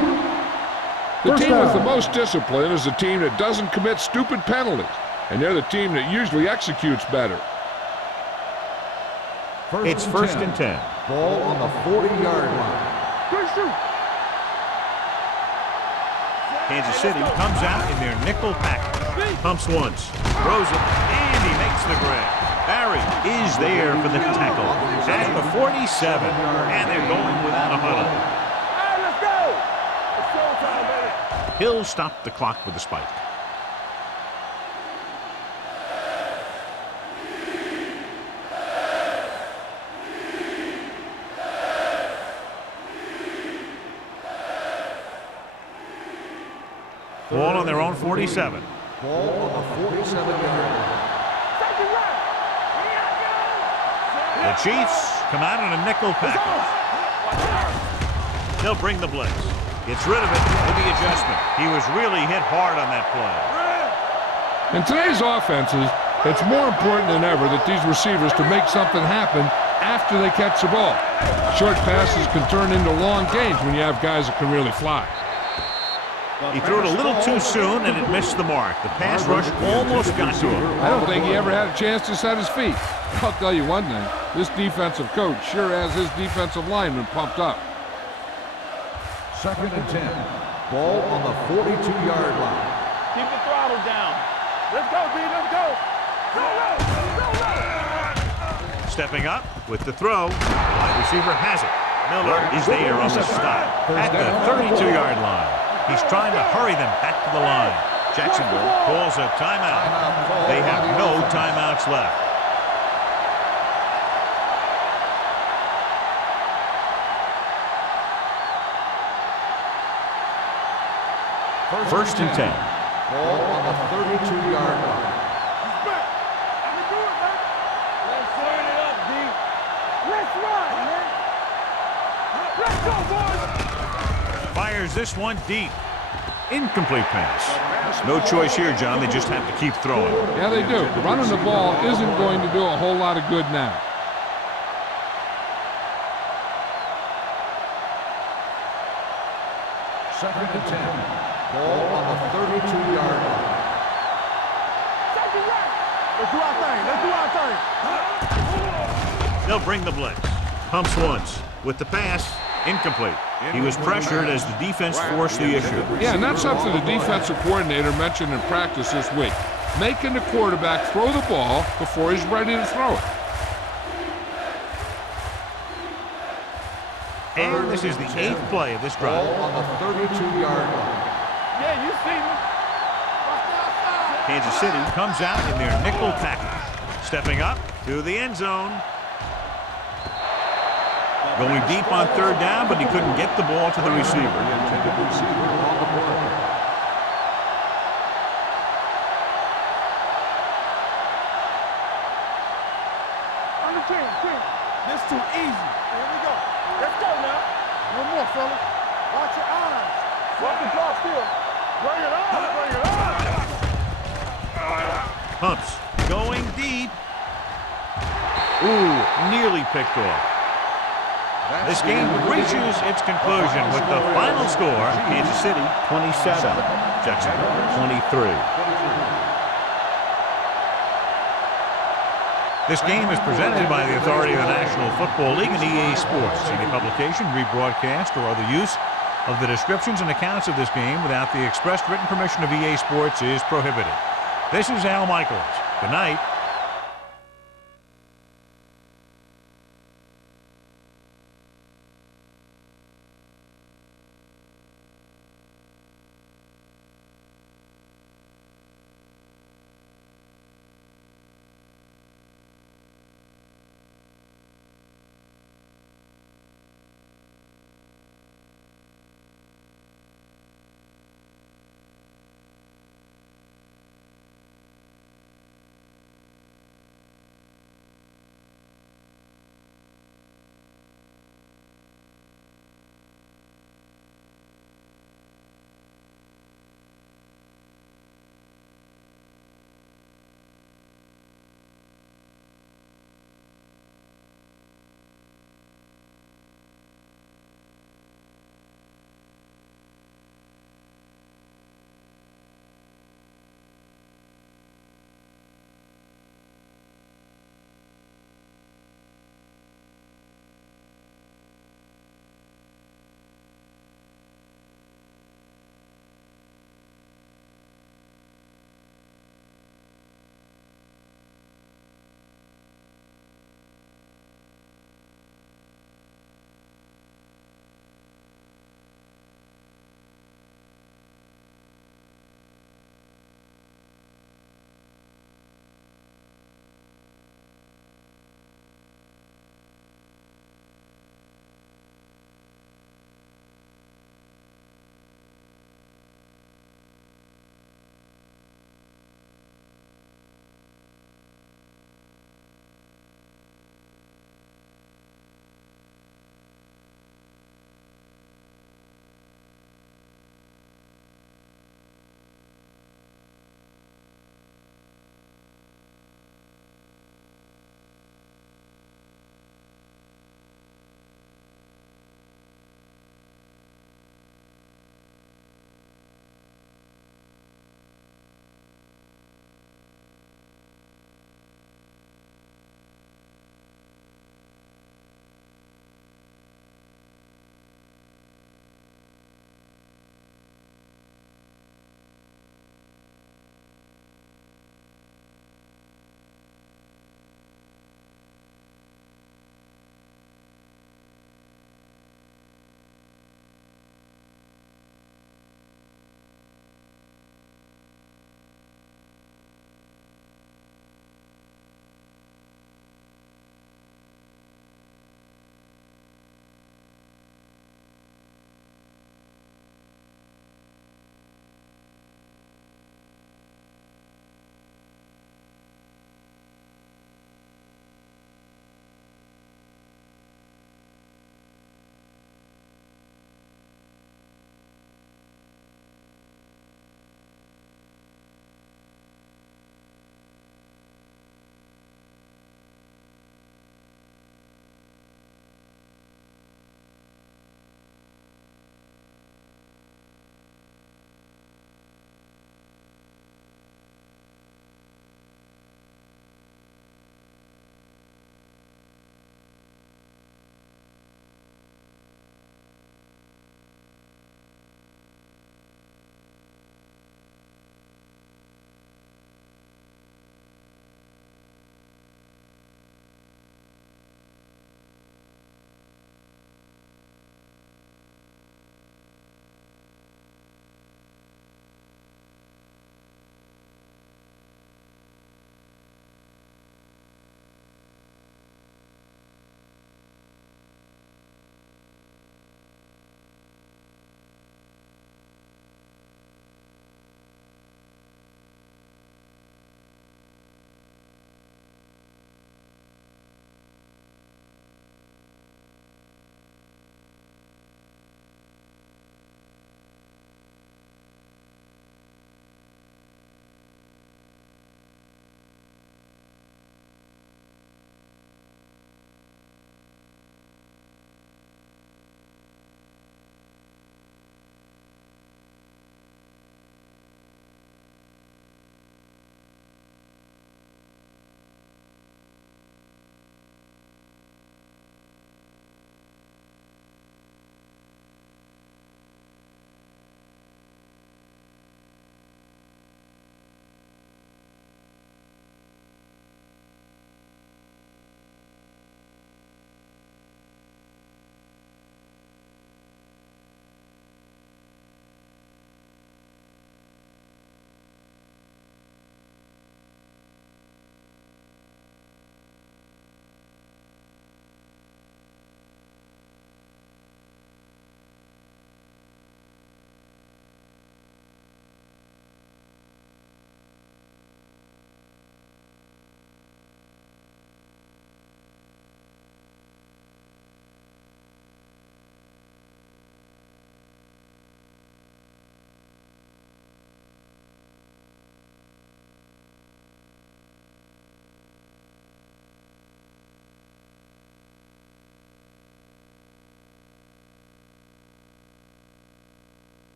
The First team down. with the most discipline is the team that doesn't commit stupid penalties, and they're the team that usually executes better. It's first and 10. Ball on the 40-yard line. Good shoot. Kansas City comes out in their nickel package. Pumps once, throws it, and he makes the grab. Barry is there for the tackle at the 47, and they're going without a huddle. All right, let's go. It's showtime, baby. He'll stop the clock with a spike. Ball on their own 47. Ball on the 47-yard line. Take it right. The Chiefs come out in a nickel package. They'll bring the blitz. Gets rid of it with the adjustment. He was really hit hard on that play. In today's offenses, it's more important than ever that these receivers to make something happen after they catch the ball. Short passes can turn into long gains when you have guys that can really fly. He threw it a little too soon, and it missed the mark. The pass rush almost got to him. I don't think he ever had a chance to set his feet. I'll tell you one thing, this defensive coach sure has his defensive lineman pumped up. Second and 10. Ball on the 42-yard line. Keep the throttle down. Let's go, B. Let's go. Go, Stepping up with the throw. The wide receiver has it. Miller is there on the stop at the 32-yard line. He's trying to hurry them back to the line. Jacksonville calls a timeout. They have no timeouts left. First and 10. Ball on the 32-yard line. Let's turn it up, D. Let's run, man. Let's go, boys. Fires this one deep. Incomplete pass. No choice here, John. They just have to keep throwing. Yeah, they do. Running the ball isn't going to do a whole lot of good now. Second and 10. Ball on the 32-yard line. Take it right. Let's do our thing. Let's do our thing. They'll bring the blitz. Pumps once. With the pass, incomplete. He was pressured as the defense forced the issue. Yeah, and that's something the defensive coordinator mentioned in practice this week. Making the quarterback throw the ball before he's ready to throw it. And this is the 8th play of this drive. Ball on the 32-yard line. Yeah, you see me. Kansas City comes out in their nickel package. Stepping up to the end zone. Going deep on 3rd down, but he couldn't get the ball to the receiver. The intended receiver on the play. On the team. This too easy. Here we go. Let's go now. One more, fellas. Watch your eyes. Watch the draw still. Bring it on. Bring it on. Pumps going deep. Ooh, nearly picked off. This game reaches its conclusion with the final score, Kansas City 27, Jacksonville 23. This game is presented by the authority of the National Football League and EA Sports. Any publication, rebroadcast, or other use of the descriptions and accounts of this game without the expressed written permission of EA Sports is prohibited. This is Al Michaels. Good night.